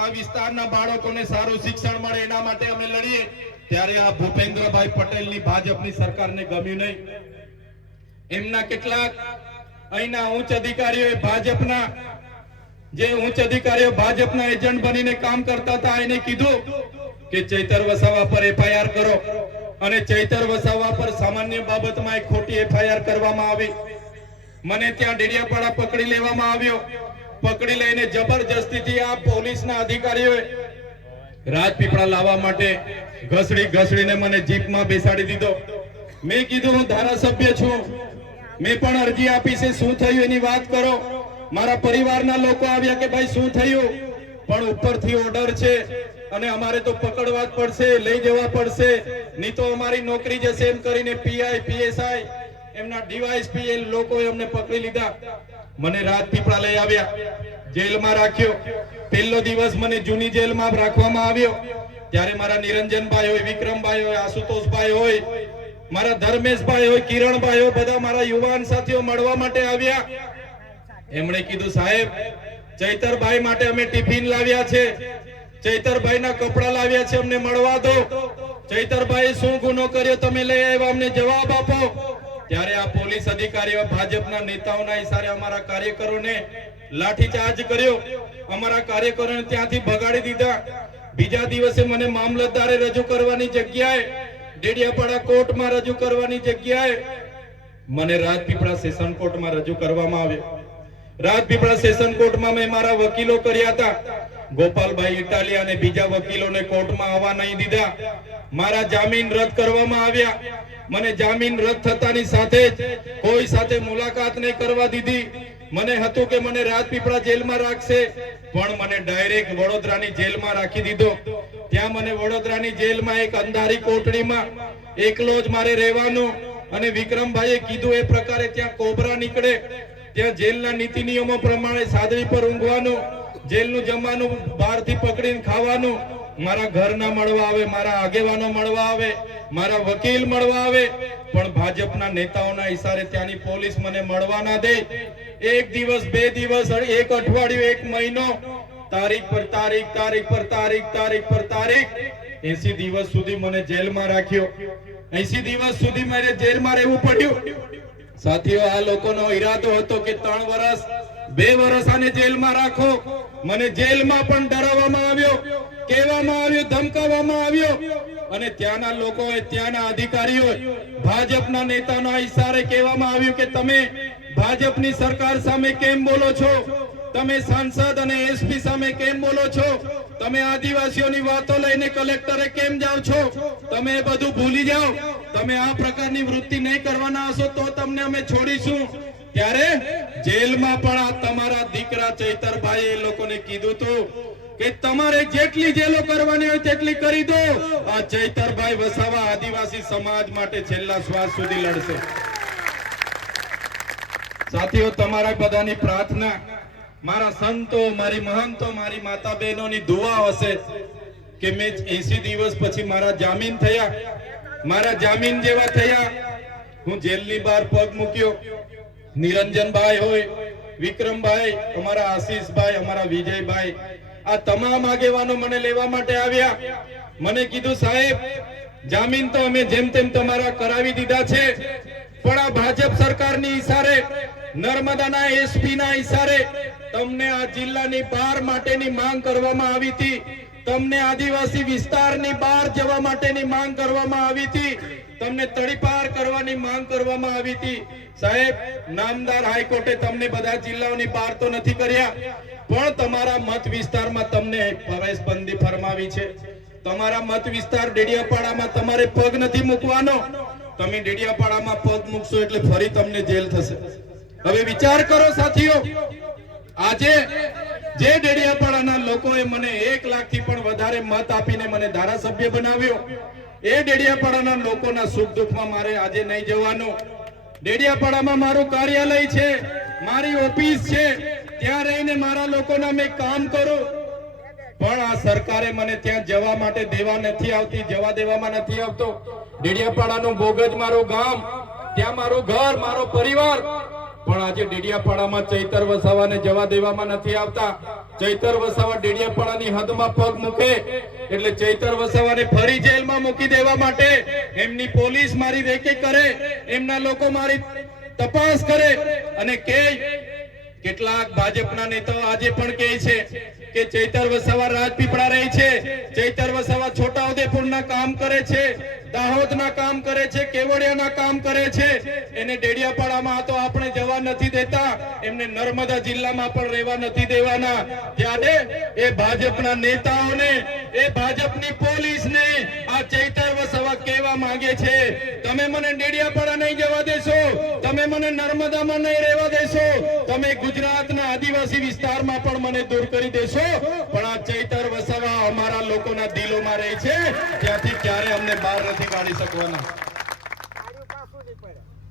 આ વિસ્તારના બાળકોને સારું શિક્ષણ મળે એના માટે અમે લડીએ. ત્યારે આ ભૂપેન્દ્રભાઈ પટેલની ભાજપની સરકારને ગમ્યું નહીં. એમના કેટલાક અહીંના ઉચ્ચ અધિકારીઓ ભાજપના એજન્ટ બનીને કામ કરતા હતા. એને કીધું કે ચૈતર વસાવા પર એફઆઈઆર કરો અને ચૈતર વસાવા પર સામાન્ય બાબતમાં એક ખોટી એફઆઈઆર કરવામાં આવી. મને ત્યાં ડેડિયાપાડા પકડી લેવામાં આવ્યો. પકડી લઈને જબરજસ્તીથી આ પોલીસના અધિકારીઓએ રાજપીપળા લાવવા માટે ઘસડીને મને જીપમાં બેસાડી દીધો. મેં કીધું હું ધારાસભ્ય છું, મેં પણ અરજી આપી છે, શું થયું એની વાત કરો. મારા પરિવારના લોકો આવ્યા કે ભાઈ શું થયું, પણ ઉપરથી ઓર્ડર છે અને અમારે તો પકડવા જ પડશે, લઈ જવા પડશે, નહીં તો અમારી નોકરી જશે એમ કરીને પીઆઈ પીએસઆઈ એમના ડીવાયએસપી એ લોકોએ અમને પકડી લીધા. મને રાજપીપળા લઈ આવ્યા, જેલમાં રાખ્યો. પહેલો દિવસ મને જૂની જેલમાં રાખવામાં આવ્યો. ત્યારે મારા નિરંજનભાઈ હોય, વિક્રમભાઈ હોય, આશુતોષભાઈ હોય, મારા ધર્મેશભાઈ હોય, કિરણભાઈ હોય, બધા મારા યુવાન સાથીઓ મળવા માટે આવ્યા. એમણે કીધું સાહેબ, ચૈતરભાઈ માટે અમે ટિફિન લાવ્યા છે, ચૈતરભાઈના કપડા લાવ્યા છે, અમને મળવા દો. ચૈતરભાઈ શું ગુનો કર્યો તમે લઈ આવ્યા, અમને જવાબ આપો. ત્યારે આ પોલીસ અધિકારીઓ ભાજપના નેતાઓના ઈશારે અમારા કાર્યકરોને લાઠીચાર્જ કર્યો. અમારા કાર્યકરોને ત્યાંથી ભગાડી દીધા. બીજા દિવસે મને મામલતદારે રજૂ કરવાની જગ્યાએ, ડેડિયાપાડા કોર્ટમાં રજૂ કરવાની જગ્યાએ મને રાજપીપળા સેશન કોર્ટમાં રજૂ કરવામાં આવ્યો. રાજપીપળા સેશન કોર્ટમાં મેં મારા વકીલો કર્યા હતા. ગોપાલભાઈ ઇટાલિયા અને બીજા વકીલોને કોર્ટમાં આવવા નહીં દીધા. મારા જામીન રદ કરવામાં આવ્યા. મને જામીન રદ થતાની સાથે જ કોઈ સાથે મુલાકાત નહીં કરવા દીધી. મને હતું કે મને રાજપીપળા જેલમાં રાખશે, પણ મને ડાયરેક્ટ વડોદરાની જેલમાં રાખી દીધો. ત્યાં મને વડોદરાની જેલમાં એક અંધારી કોટડીમાં એકલો જ મારે રહેવાનું. અને વિક્રમભાઈએ કીધું એ પ્રકારે ત્યાં કોબરા નીકળે, ત્યાં જેલના નીતિ નિયમો પ્રમાણે સાદડી પર ઊંઘવાનું, જેલનું જમવાનું બહારથી પકડીને ખાવાનું. મારા ઘરના મળવા આવે, મારા આગેવાનો મળવા આવે, મારા વકીલ મળવા આવે, પણ ભાજપના નેતાઓના ઈશારે ત્યાંની પોલીસ મને મળવા ના દે. એક દિવસ, બે દિવસ, એક અઠવાડિયું, એક મહિનો, તારીખ પર તારીખ, તારીખ પર તારીખ, તારીખ પર તારીખ, 80 દિવસ સુધી મને જેલમાં રાખ્યો. 80 દિવસ સુધી મારે જેલમાં રહેવું પડ્યું. સાથીઓ, આ લોકોનો ઈરાદો હતો કે 3 વર્ષ, 2 વર્ષ આને જેલમાં રાખો. મને જેલમાં પણ ડરાવવામાં આવ્યો, કહેવામાં આવ્યું, ધમકાવવામાં આવ્યો. અને ત્યાંના લોકોએ, ત્યાંના અધિકારીઓએ, ભાજપના નેતાના ઈશારે કહેવામાં આવ્યું કે તમે ભાજપની સરકાર સામે કેમ બોલો છો, તમે સાંસદ અને એસપી સામે કેમ બોલો છો, તમે આદિવાસીઓની વાતો લઈને કલેક્ટરે કેમ જાઓ છો, તમે બધું ભૂલી જાઓ. તમે આ પ્રકારની વૃત્તિ નહીં કરવાના હશો તો તમને અમે છોડીશું. ત્યારે જેલમાં પણ આ તમારા દીકરા ચૈતરભાઈ એ લોકોને કીધું હતું કે તમારે જેટલી જેલો કરવાની હોય તેટલી કરી દો. આ ચૈતરભાઈ વસાવા આદિવાસી સમાજ માટે છેલ્લા શ્વાસ સુધી લડશે. સાથીઓ, તમારા બધાની પ્રાર્થના, મારા સંતો, મારી મહંતો, મારી માતા બહેનોની દુઆ હશે કે મેં 80 દિવસ પછી મારા જામીન થયા, મારા જામીન જેવા થયા. હું જેલની બહાર પગ મૂક્યો. નિરંજનભાઈ હોય, વિક્રમભાઈ, અમારા આશીષભાઈ, અમારા વિજયભાઈ, આ તમામ આગેવાનો મને લેવા માટે આવ્યા. મને કીધું સાહેબ, જામીન તો અમે જેમ તેમ તમારા કરાવી દીધા છે, પણ આ ભાજપ સરકારની ઈશારે, નર્મદાના એસપી ના ઈશારે તમને આ જિલ્લાની બહાર માટેની માંગ કરવામાં આવી હતી. તમને આદિવાસી વિસ્તારની બહાર જવા માટેની માંગ કરવામાં આવી હતી, તમને તડીપાર કરવાની માંગ કરવામાં આવી હતી. સાહેબ, નામદાર હાઈકોર્ટે તમને બધા જિલ્લાઓની બહાર તો નથી કર્યા, પણ તમારા મત વિસ્તારમાં તમને પ્રવેશબંધી ફરમાવી છે. તમારા મત વિસ્તાર ડેડિયાપાડામાં તમારે પગ નથી મૂકવાનો. તમે ડેડિયાપાડામાં પગ મૂકશો એટલે ફરી તમને જેલ થશે. હવે વિચાર કરો સાથીઓ, આજે જે ડેડિયાપાડાના લોકોએ મને 1 લાખથી પણ વધારે મત આપીને મને ધારાસભ્ય બનાવ્યો, એ ડેડિયાપાડાના લોકોના સુખ દુઃખમાં મારે આજે નહીં જવાનું. ડેડિયાપાડામાં મારું કાર્યાલય છે, મારી ઓફિસ છે, ત્યાં રહીને મારા લોકોના મેં કામ કરું, પણ આ સરકારે મને ત્યાં જવા માટે દેવા નથી આવતી, જવા દેવામાં નથી આવતો. ડેડિયાપાડાનું બોગજ મારું ગામ, ત્યાં મારું ઘર, મારો પરિવાર, પણ આજે ડેડિયાપાડામાં ચૈતર વસાવાને જવા દેવામાં નથી આવતા. ચૈતર વસાવા ડેડિયાપાડાની હદમાં પગ મૂકે એટલે ચૈતર વસાવાને ફરી જેલમાં મૂકી દેવા માટે એમની પોલીસ મારી રેકી કરે, એમના લોકો મારી તપાસ કરે અને કે કેટલાક ભાજપના નેતાઓ આજે પણ કહે છે કે ચૈતર વસાવા રાજપીપળા રહે છે, ચૈતર વસાવા છોટાઉદેપુરના કામ કરે છે, દાહોદના કામ કરે છે, કેવડિયાના કામ કરે છે, એને ડેડિયાપાડામાં તો આપણે જવા નથી દેતા, એમને નર્મદા જિલ્લામાં પણ રહેવા નથી દેવાના. ત્યારે એ ભાજપના નેતાઓને, એ ભાજપની પોલીસને આ ચૈતર વસાવા કહેવા માંગે છે, તમે મને ડેડિયાપાડા નહીં જવા દેશો, તમે મને નર્મદામાં નહીં રહેવા દેશો, તમે ગુજરાતના આદિવાસી વિસ્તારમાં પણ મને દૂર કરી દેશો, પણ આ ચૈતર વસાવા અમારા લોકોના દિલોમાં રહે છે, ત્યાંથી ક્યારે અમને બહાર નથી કાઢી શકવાના.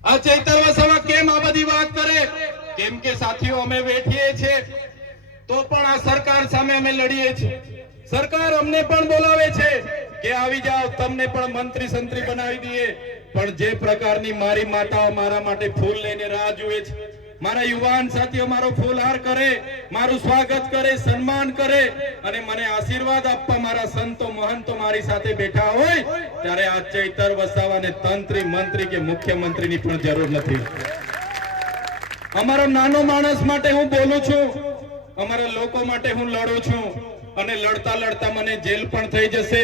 આ ચૈતર વસાવા કેમ આ બધી વાત કરે? કેમ કે સાથીઓ, અમે બેઠીએ છીએ તો પણ આ સરકાર સામે અમે લડીએ છીએ. સરકાર અમને પણ બોલાવે છે કે આવી જાઓ, તમને પણ મંત્રી સંત્રી બનાવી દઈએ, પણ જે પ્રકારની મારી માતાઓ મારા માટે ફૂલ લઈને રાહ જુએ છે, મારા યુવાન સાથીઓ મારો ફૂલહાર કરે, મારું સ્વાગત કરે, સન્માન કરે અને મને આશીર્વાદ આપવા મારા સંતો મહંતો મારી સાથે બેઠા હોય, ત્યારે આ ચૈતર વસાવાને તંત્રી, મંત્રી કે મુખ્યમંત્રીની પણ જરૂર નથી. અમારા નાનો માણસ માટે હું બોલું છું, અમારા લોકો માટે હું લડું છું અને લડતા લડતા મને જેલ પણ થઈ જશે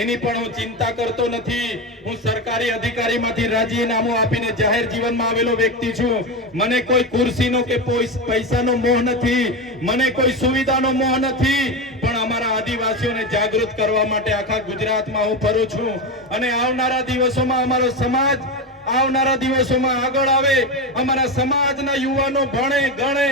એની પણ હું ચિંતા કરતો નથી. હું સરકારી અધિકારીમાંથી રાજીનામું આપીને જાહેર જીવનમાં આવેલો વ્યક્તિ છું. મને કોઈ ખુરશીનો કે પૈસાનો મોહ નથી, મને કોઈ સુવિધાનો મોહ નથી, પણ અમારા આદિવાસીઓને જાગૃત કરવા માટે આખા ગુજરાતમાં હું ફરું છું અને આવનારા દિવસોમાં અમારો સમાજ આવનારા દિવસોમાં આગળ આવે, અમારા સમાજના યુવાનો ભણે ગણે,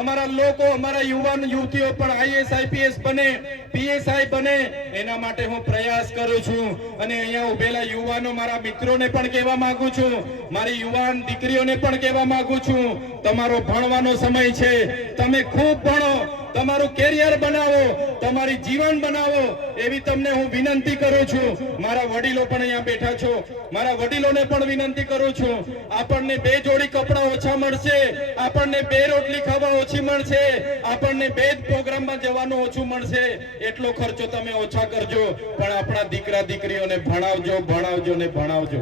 અમારા લોકો, અમારા યુવાન યુવતીઓ પણ આઈએસ આઈપીએસ બને, પીએસઆઈ બને, એના માટે હું પ્રયાસ કરું છું. અને અહીંયા ઉભેલા યુવાનો મારા મિત્રોને પણ કહેવા માંગુ છું, મારી યુવાન દીકરીઓને પણ કહેવા માંગુ છું, તમારો ભણવાનો સમય છે, તમે ખૂબ ભણો, તમારું કેરિયર બનાવો, તમારી જીવન બનાવો, એવી તમને હું વિનંતી કરું છું. મારા વડીલો પણ અહીંયા બેઠા છો, મારા વડીલોને પણ વિનંતી કરું છું, આપણને 2 જોડી કપડા ઓછા મળશે, આપણને 2 રોટલી ખાવા ઓછી મળશે, આપણને 2 પ્રોગ્રામમાં જવાનું ઓછું મળશે, એટલો ખર્ચો તમે ઓછા કરજો, પણ આપણા દીકરા દીકરીઓને ભણાવજો, ભણાવજો ને ભણાવજો.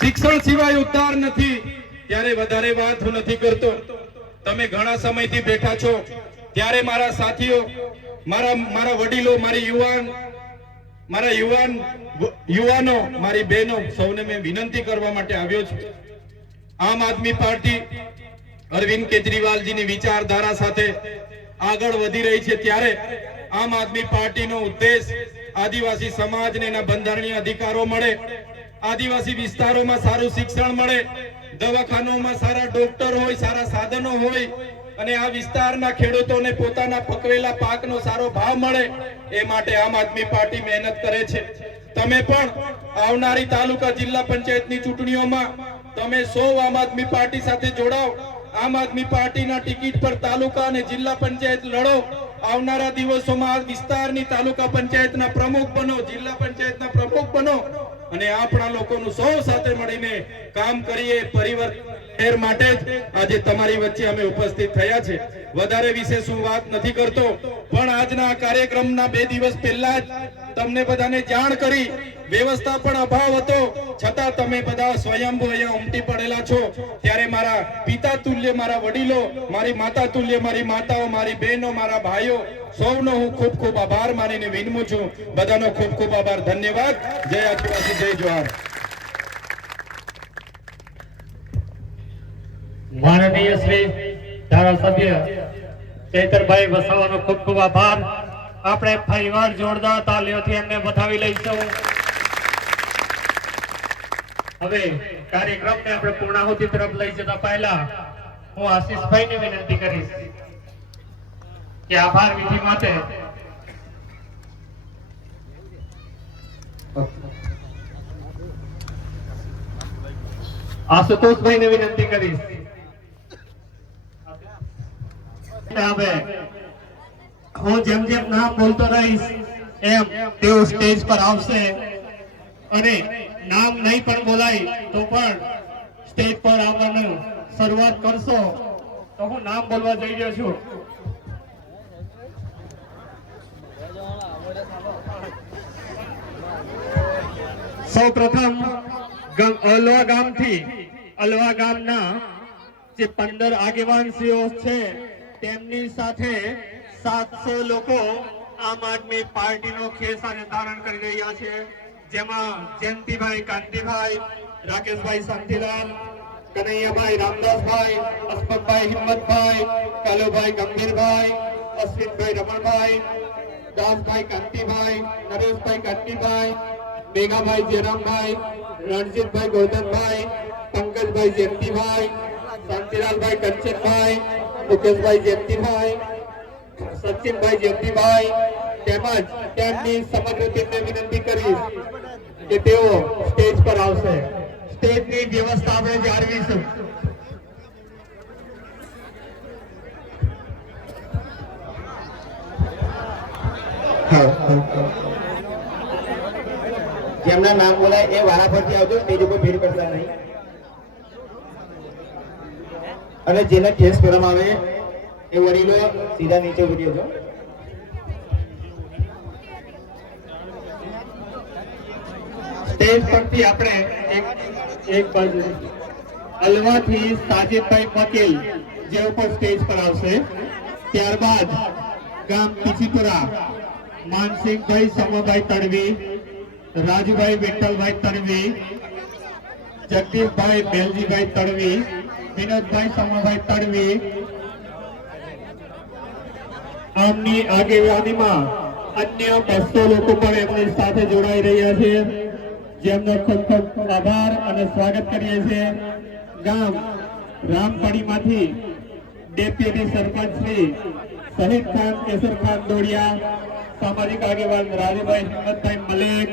શિક્ષણ સિવાય ઉદ્ધાર નથી. ત્યારે વધારે વાત હું નથી કરતો. તમે ઘણા સમયથી બેઠા છો, ત્યારે મારા સાથીઓ, મારા વડીલો, મારા યુવાનો, મારી બહેનો, સૌને મેં વિનંતી કરવા માટે આવ્યો છું. આમ આદમી પાર્ટી અરવિંદ કેજરીવાલજીની વિચારધારા સાથે આગળ વધી રહી છે, ત્યારે આમ આદમી પાર્ટીનો ઉદ્દેશ આદિવાસી સમાજને એના બંધારણીય અધિકારો મળે, આદિવાસી વિસ્તારોમાં સારું શિક્ષણ મળે, દવાખાનાઓમાં સારા ડોક્ટર હોય, સારા સાધનો હોય અને આ વિસ્તારના ખેડૂતોને પોતાના પકવેલા પાકનો સારો ભાવ મળે, એ માટે આમ આદમી પાર્ટી મહેનત કરે છે. તમે પણ આવનારી તાલુકા જિલ્લા પંચાયતની ચૂંટણીઓમાં તમે સૌ આમ આદમી પાર્ટી સાથે જોડાઓ. આમ આદમી પાર્ટીના ટિકિટ પર તાલુકા અને જિલ્લા પંચાયત લડો. આવનારા દિવસોમાં વિસ્તારની તાલુકા પંચાયતના પ્રમુખ બનો, જિલ્લા પંચાયતના પ્રમુખ બનો અને આપણા લોકોનું સૌ સાથે મળીને કામ કરીએ. પરિવર્તન માટે આજે તમારી વચ્ચે અમે ઉપસ્થિત થયા છે. વધારે વિશેષ હું વાત નથી કરતો, પણ આજના કાર્યક્રમના 2 દિવસ પહેલા જ તમને બધાને જાણ કરી વ્યવસ્થા પણ અભાવ હતો, છતાં તમે બધા સ્વયંભૂ અહીંયા ઉમટી પડેલા છો ત્યારે મારા પિતા તુલ્ય મારા વડીલો, મારી માતા તુલ્ય મારી માતાઓ, મારી બહેનો, મારા ભાઈઓ સૌનો હું ખૂબ ખૂબ આભાર માનીને વિનમું છું. બધાનો ખૂબ ખૂબ આભાર, ધન્યવાદ. જય આદિવાસી, જય જોહાર. માનનીય શ્રી ધારાસભ્ય ચૈતરભાઈ વસાવાનો ખૂબ ખૂબ આભાર. આપણે ફરીવાર જોરદાર તાલીઓથી એમને વધાવી લઈશું. હવે કાર્યક્રમને આપણે પૂર્ણાહુતિ તરફ લઈ જતા પહેલા હું આશીષભાઈને વિનંતી કરીશ કે આભાર વિધિ માટે આશુતોષભાઈને વિનંતી કરીશ. હવે હું જેમ જેમ નામ બોલતો રહીશ એમ તેઓ સ્ટેજ પર આવશે અને નામ નહીં પણ બોલાય તો પણ સ્ટેજ પર આવવાનું શરૂઆત કરશો તો હું નામ બોલવા જઈ રહ્યો છું. સૌપ્રથમ અલવા ગામથી અલવા ગામના જે 15 આગેવાનશ્રીઓ છે તેમની સાથે 700 લોકો આમ આદમી પાર્ટીનો ખેસ અને ધારણ કરી રહ્યા છે, જેમાં જયંતિભાઈ કાંતિભાઈ, રાકેશભાઈ શાંતિલાલ, કનૈયાભાઈ રામદાસભાઈ, અસ્મતભાઈ હિંમતભાઈ, કાલુભાઈ ગંભીરભાઈ, અશ્વિનભાઈ રમણભાઈ, દાસભાઈ કાંતિભાઈ, નરેશભાઈ કાંતિભાઈ, મેઘાભાઈ જયરામભાઈ, રણજીતભાઈ ગોરધનભાઈ, પંકજભાઈ જયંતિભાઈ, શાંતિલાલભાઈ કંચનભાઈ, મુકેશભાઈ જયંતિભાઈ, સચિનભાઈ જયંતિભાઈ તેમજ તેમની સમગ્ર ટીમને વિનંતી કરીશ કે તેઓ સ્ટેજ પર આવશે. સ્ટેજની વ્યવસ્થા આપણે જાળવીશું. જેમના નામ બોલાય એ વારા પરથી આવજો, સ્ટેજ ઉપર ભીડ કરતા નહીં. અને જેને કેસ કરવામાં આવે એ વડીલો સીધા નીચે ઉતરી જજો. સ્ટેજ પરથી આપણે એક બાજુ અલવાથી સાજિદભાઈ પટેલ જે ઉપર સ્ટેજ પર આવશે. ત્યારબાદ ગામ પીછીપુરા માનસિંહભાઈ સમભાઈ તડવી, રાજુભાઈ વિઠ્ઠલભાઈ તડવી, જગદીશભાઈ બેલજીભાઈ તડવી, વિનોદભાઈ સમભાઈ તડવી, આમની આગેવાનીમાં અન્ય 200 લોકો પણ એમની સાથે જોડાઈ રહ્યા છે, જેમનો ખૂબ ખૂબ આભાર અને સ્વાગત કરીએ છીએ. ગામ રામપડીમાંથી ડેપ્યુટી સરપંચ શ્રી શહીદ ખાન કેસરખાન દોડિયા, સામાજિક આગેવાન રાજુભાઈ હિંમતભાઈ મલેક,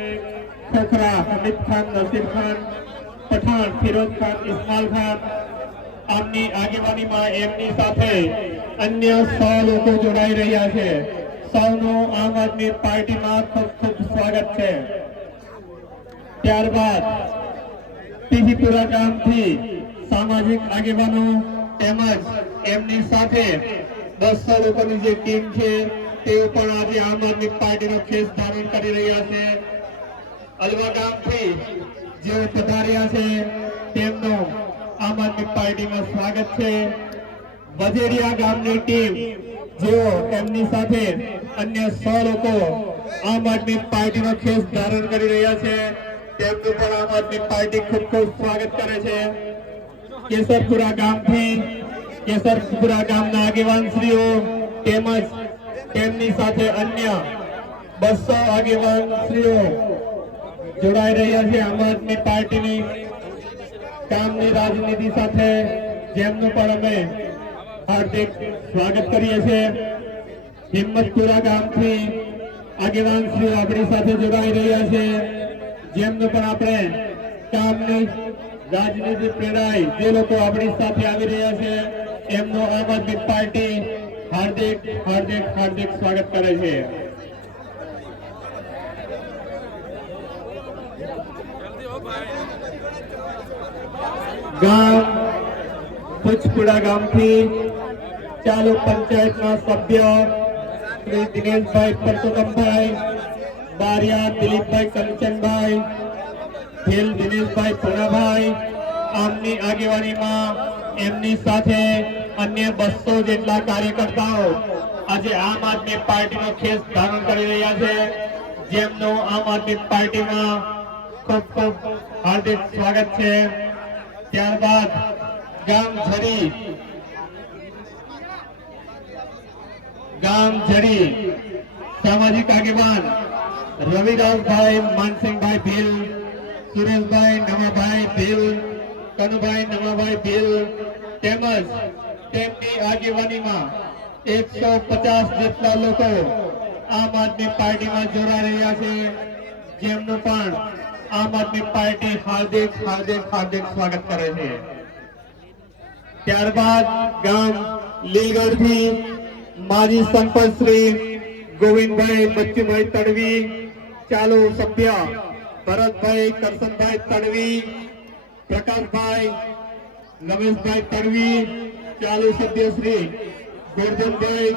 ખોખરા હમીદ ખાન નસીર ખાન, પઠાણ ફિરોઝ ખાન ઇસ્માઇલ ખાન, આમની આગેવાનીમાં એમની સાથે અન્ય 100 લોકો જોડાઈ રહ્યા છે. સૌનું આમ આદમી પાર્ટીમાં ખૂબ ખૂબ સ્વાગત છે. ત્યારબાદ પીહીપુરા ગામથી સામાજિક આગેવાનો તેમજ એમની સાથે 200 લોકોની જે ટીમ છે તેઓ પણ આજે આમ આદમી પાર્ટીનો ખેસ ધારણ કરી રહ્યા છે. અલવા ગામથી જેઓ પધાર્યા છે તેમનું આમ આદમી પાર્ટીમાં સ્વાગત છે. વજેરિયા ગામની ટીમ જેઓ એમની સાથે અન્ય 100 લોકો આમ આદમી પાર્ટીનો ખેસ ધારણ કરી રહ્યા છે તેમનું પણ આમ આદમી પાર્ટી ખૂબ ખૂબ સ્વાગત કરે છે. કેસરપુરા ગામના આગેવાનશ્રીઓ તેમજ તેમની સાથે અન્ય 200 આગેવાનશ્રીઓ જોડાઈ રહ્યા છે આમ આદમી પાર્ટીની કામની રાજનીતિ સાથે, જેમનું પણ અમે હાર્દિક સ્વાગત કરીએ છીએ. હિંમતપુરા ગામથી આગેવાનશ્રીઓ આપણી સાથે જોડાઈ રહ્યા છે, જેમનું પણ આપણે કામની રાજનીતિ પ્રેરાય જે લોકો આપણી સાથે આવી રહ્યા છે એમનો આમ આદમી પાર્ટી હાર્દિક હાર્દિક હાર્દિક સ્વાગત કરે છે. ગામ પુચપુડા ગામથી ચાલુ પંચાયતના સભ્ય શ્રી દિનેશભાઈ પરસોત્તમભાઈ, બારિયા દિલીપભાઈ કંચનભાઈ, ભીલ દિનેશભાઈ પુનાભાઈ, આમની આગેવાનીમાં એમની સાથે અન્ય 200 જેટલા કાર્યકર્તાઓ આજે આમ આદમી પાર્ટીનો ખેસ ધારણ કરી રહ્યા છે, જેમનું આમ આદમી પાર્ટીમાં ખૂબ ખૂબ હાર્દિક સ્વાગત છે. ત્યારબાદ ગામ ઝરી સામાજિક આગેવાન રવિદાસભાઈ માનસિંહભાઈ ભીલ, સુરેશભાઈ નવાભાઈ ભીલ, કનુભાઈ નવાભાઈ ભીલ તેમજ તેમની આગેવાનીમાં 150 જેટલા લોકો આમ આદમી પાર્ટીમાં જોડાઈ રહ્યા છે, જેમનું પણ આમ આદમી પાર્ટી હાર્દિક સ્વાગત કરે છે. ત્યારબાદ ગામ લીલગઢથી માજી સરપંચ શ્રી ગોવિંદભાઈ બચ્ચુભાઈ તડવી, ચાલુ સભ્ય ભરતભાઈ કરશનભાઈ તડવી, પ્રકાશભાઈ રમેશભાઈ તડવી, ચાલુ સભ્ય શ્રી ગોરધનભાઈ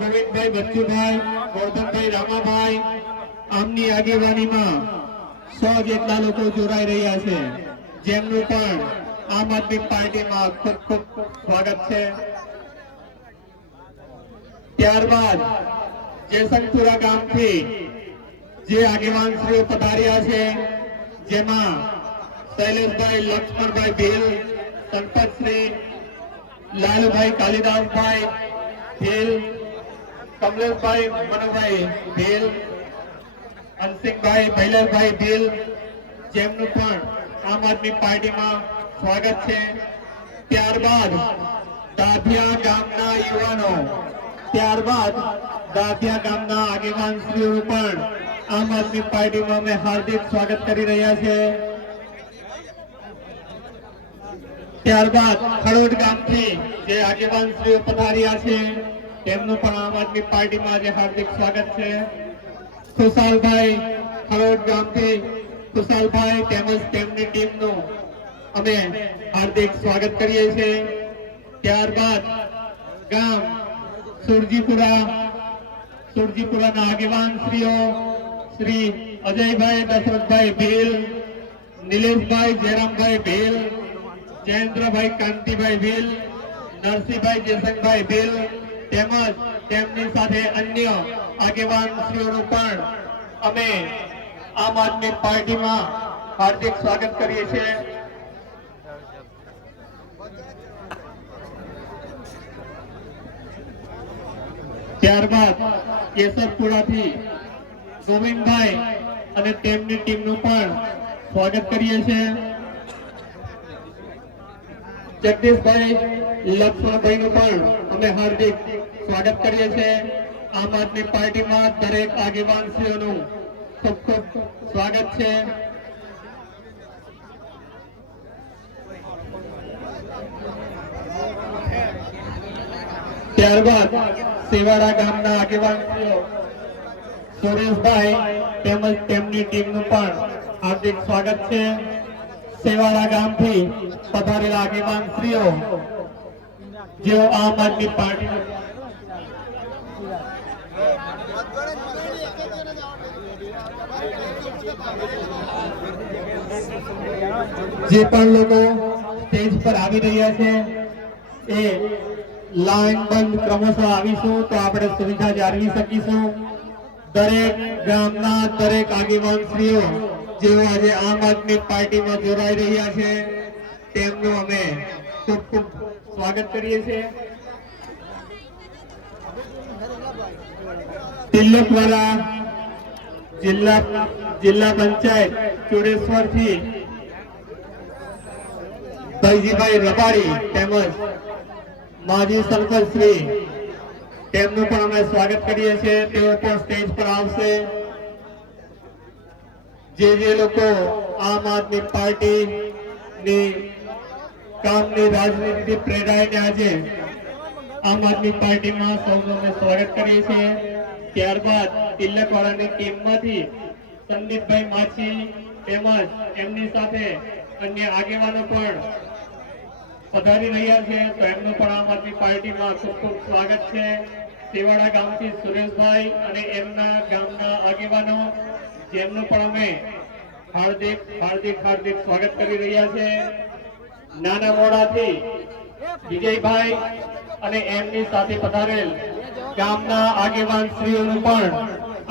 ગોવિંદભાઈ બચ્ચુભાઈ, ગોરધનભાઈ રામાભાઈ, આમની આગેવાનીમાં 100 જેટલા લોકો જોડાઈ રહ્યા છે, જેમનું પણ આમ આદમી પાર્ટીમાં ખૂબ ખૂબ સ્વાગત છે. ત્યારબાદ જેસંગપુરા ગામથી જે આગેવાનશ્રીઓ પધાર્યા છે, જેમાં શૈલેષભાઈ લક્ષ્મણભાઈ ભીલ, સરપંચ શ્રી લાલુભાઈ કાલિદાસભાઈ ભીલ, કમલેશભાઈ મનુભાઈ ભીલ, અનસિંહભાઈ ભૈલરભાઈ ભીલ, જેમનું પણ આમ આદમી પાર્ટીમાં સ્વાગત છે. ત્યારબાદ દાભિયા ગામના યુવાનો, ત્યારબાદ દાભિયા ગામના આગેવાનશ્રીઓ પણ આમ આદમી પાર્ટીમાં અમે હાર્દિક સ્વાગત કરી રહ્યા છે. ત્યારબાદ ખડોદ ગામથી જે આગેવાનશ્રીઓ પધાર્યા છે, તેમનું પણ આમ આદમી પાર્ટીમાં આજે હાર્દિક સ્વાગત છે. ખુશાલભાઈ ખડોદ ગામથી ખુશાલભાઈ તેમજ તેમની ટીમનું અમે હાર્દિક સ્વાગત કરીએ છીએ. ત્યારબાદ ગામ સુરજીપુરાના આગેવાનશ્રીઓ શ્રી અજયભાઈ દશરથભાઈ ભીલ, નિલેશભાઈ જયરામભાઈ ભીલ, જયેન્દ્રભાઈ કાંતિભાઈ ભીલ, નરસિંહભાઈ જયસંગભાઈ ભીલ તેમજ તેમની સાથે અન્ય આગેવાનશ્રીઓનું પણ અમે આમ આદમી પાર્ટીમાં હાર્દિક સ્વાગત કરીએ છીએ. ત્યારબાદ કેશરપુરાથી ગોવિંદભાઈ અને તેમની ટીમનું પણ સ્વાગત કરીએ છીએ. જગદીશભાઈ લક્ષ્મણભાઈનું પણ અમે હાર્દિક સ્વાગત કરીએ છીએ. આમ આદમી પાર્ટીમાં દરેક આગેવાનશ્રીઓનું ખૂબ ખૂબ સ્વાગત છે. ત્યારબાદ સેવાડા ગામના આગેવાનશ્રીઓ સુરેશભાઈ તેમજ તેમની ટીમનું પણ હાર્દિક સ્વાગત છે. સેવાડા ગામથી પધારેલા આગેવાનશ્રીઓ જેઓ આમ આદમી પાર્ટી જે પણ લોકો સ્ટેજ પર આવી રહ્યા છે એ લાઈન બંધ ક્રમશઃ આવીશું તો આપણે સુવિધા જાળવી શકીશું. દરેક ગામના દરેક આગેવાનશ્રીઓ જેઓ આજે આમ આદમી પાર્ટીમાં જોડાઈ રહ્યા છે, તેમનું અમે ખૂબ ખૂબ સ્વાગત કરીએ છીએ. તિલકવાલા જિલ્લા પંચાયત ચુડેશ્વરથી ભાઈજીભાઈ રબારી તેમજ માજી સરપંચ શ્રી તેમનું પણ અમે સ્વાગત કરીએ છીએ. તેઓ પણ સ્ટેજ પર આવશે. જે લોકો આમ આદમી પાર્ટીની કામની રાજનીતિથી પ્રેરાઈને આજે આમ આદમી પાર્ટીમાં સૌનું અમે સ્વાગત કરીએ છીએ. ત્યારબાદ તિલકવાળાની ટીમમાંથી સંદીપભાઈ માછી તેમજ એમની સાથે અન્ય આગેવાનો પણ પધારી રહ્યા છે, તો એમનું પણ આમ આદમી પાર્ટીમાં ખૂબ ખૂબ સ્વાગત છે. સેવાડા ગામથી સુરેશભાઈ અને એમના ગામના આગેવાનો જેમનું પણ અમે હાર્દિક સ્વાગત કરી રહ્યા છે. નાના મોડાથી વિજયભાઈ અને એમની સાથે પધારેલ ગામના આગેવાન શ્રીઓનું પણ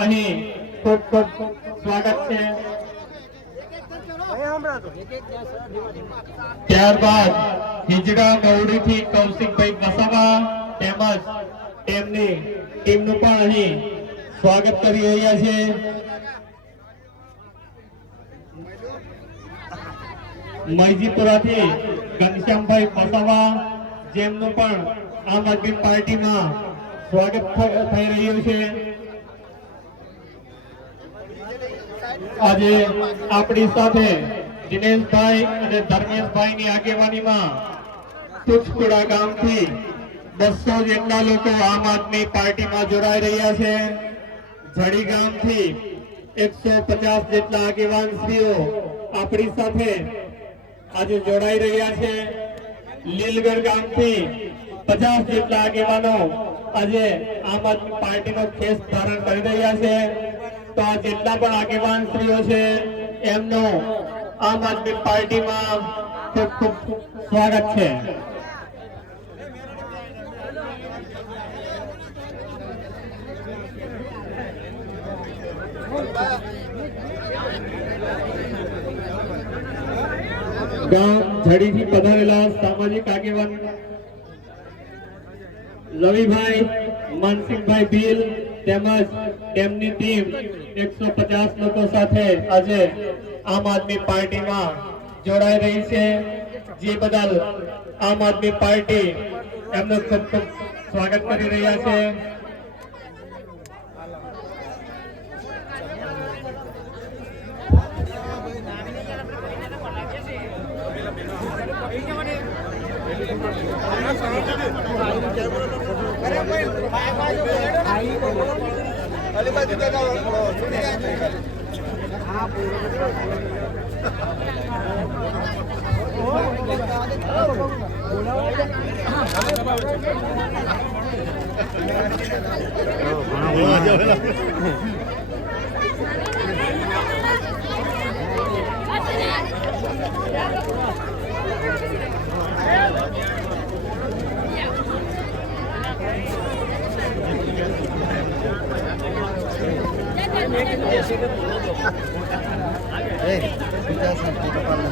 અહીં ખૂબ ખૂબ સ્વાગત છે. ત્યારબાદ હિજડા મવડીથી કૌશિકભાઈ વસાવા તેમજ તેમની ટીમનું પણ અહીં સ્વાગત કરી રહ્યા છે. મૈજીપુરાથી ઘનશ્યામભાઈ વસાવા જેમનું પણ આમ આદમી પાર્ટીમાં સ્વાગત થઈ રહ્યું છે. આજે આપણી સાથે દિનેશભાઈ અને ધર્મેશભાઈની આગેવાનીમાં તુચકુડા ગામથી 200 જેટલા લોકો આમ આદમી પાર્ટીમાં જોડાઈ રહ્યા છે. જડી ગામથી 150 જેટલા આગેવાન શ્રીઓ આપણી સાથે આજે જોડાઈ રહ્યા છે. લીલગઢ ગામથી 50 જેટલા આગેવાનો આજે આમ આદમી પાર્ટીનો ખેસ ધારણ કરી રહ્યા છે. તો આ જેટલા પણ આગેવાન શ્રીઓ છે એમનો આમ આદમી પાર્ટીમાં ખૂબ ખૂબ સ્વાગત છે. ગામ જડીથી પધારેલા સામાજિક આગેવાન રવિભાઈ માનસિંહભાઈ ભીલ તેમજ તેમની ટીમ 150 લોકો સાથે આજે આમ આદમી પાર્ટીમાં જોડાઈ રહી છે. જે બદલ આમ આદમી પાર્ટી એમનું ખૂબ ખૂબ સ્વાગત કરી રહ્યા છે.